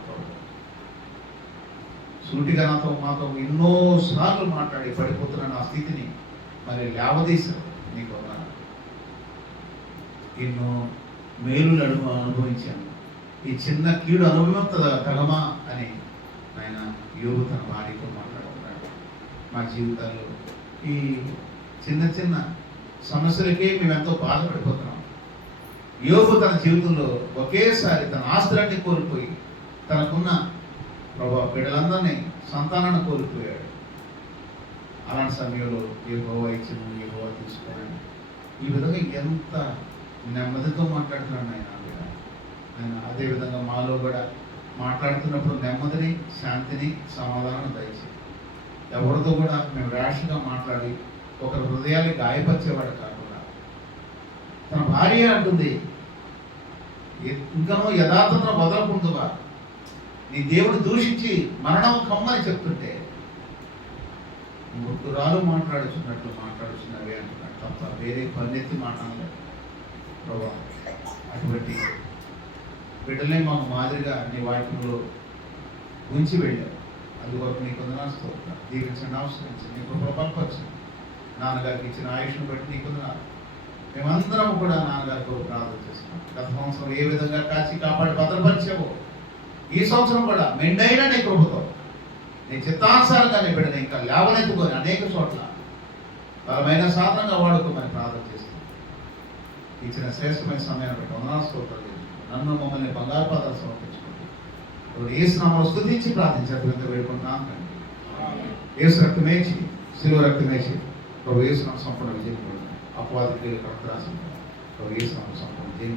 సూటిగా మాతో ఎన్నో సార్లు మాట్లాడి పడిపోతున్న నా స్థితిని మరి లేవదీశావు. నీకు ఎన్నో మేలులు అనుభవించాను. ఈ చిన్న కీడు అనుభవించగలమా అని ఆయన యోగు తన భార్యతో మాట్లాడుతున్నాడు. మా జీవితాల్లో ఈ చిన్న చిన్న సమస్యలకే మేము ఎంతో బాధపడిపోతున్నాం. యోగు తన జీవితంలో ఒకేసారి తన ఆస్తులన్నీ కోల్పోయి, తనకున్న ప్రభా బిడ్డలందరినీ, సంతానాన్ని కోల్పోయాడు. అలాంటి సమయంలో యెహోవా ఇచ్చిన, యెహోవా తీసుకున్నాడు. ఈ విధంగా ఎంత నెమ్మదితో మాట్లాడుతున్నాడు ఆయన. ఆయన అదేవిధంగా మాలో కూడా మాట్లాడుతున్నప్పుడు నెమ్మదిని, శాంతిని, సమాధానం దయచేసి. ఎవరితో కూడా మేము ర్యాష్గా మాట్లాడి ఒకరి హృదయాన్ని గాయపరిచేవాడు కాకుండా, తన భార్య అంటుంది, ఇంకనో యథార్థతను వదలకుందువా, నీ దేవుడు దూషించి మరణం కమ్మని చెప్తుంటే ముగ్గురాలు మాట్లాడుచున్నట్లు మాట్లాడుచున్నవే అంటున్నాడు తప్ప వేరే పన్నెత్తి మాట్లాడలేదు. ప్రభా, అటువంటి బిడ్డలే మాకు మాదిరిగా నీ వాక్యంలో ఉంచి వెళ్ళావు. అందువరకు నీకు వందనాలు స్తోత్రం. దీవించండి, అవసరించండి, నీకు బలపరచండి. నాన్నగారికి ఇచ్చిన ఆయుష్ను బట్టి నీకు వందనాలు. మేమందరం కూడా నాన్నగారి కొరకు ప్రార్థన చేస్తున్నాం. గత సంవత్సరం ఏ విధంగా కాచి కాపాడి భద్రపరిచావో ఈ సంవత్సరం కూడా మెండైన నీ కృపతో, నీ చిత్తానుసారంగా నీ బిడ్డని ఇంకా లేవనెత్తుకొని అనేక చోట్ల బలమైన సాధనంగా వాడుకోమని ప్రార్థన చేస్తున్నాం. ఇచ్చిన శ్రేష్టమైన సమయాన్ని బట్టి వందనాలు స్తోత్రాలు. నన్ను మమ్మల్ని బంగారు పాదాలు సమర్పించుకోండి. యేసు నామములో స్తుతించి ప్రార్థించారు వేడుకుంటున్నాను తండ్రి. యేసు రక్తమేచి, శిలువ రక్తమేచి ప్రభు యేసు నామములో సంపూర్ణ విజయం పొందాను. అపవాది క్రియలకు రక్తరాశి ప్రభు యేసు నామములో సంపూర్ణ విజయం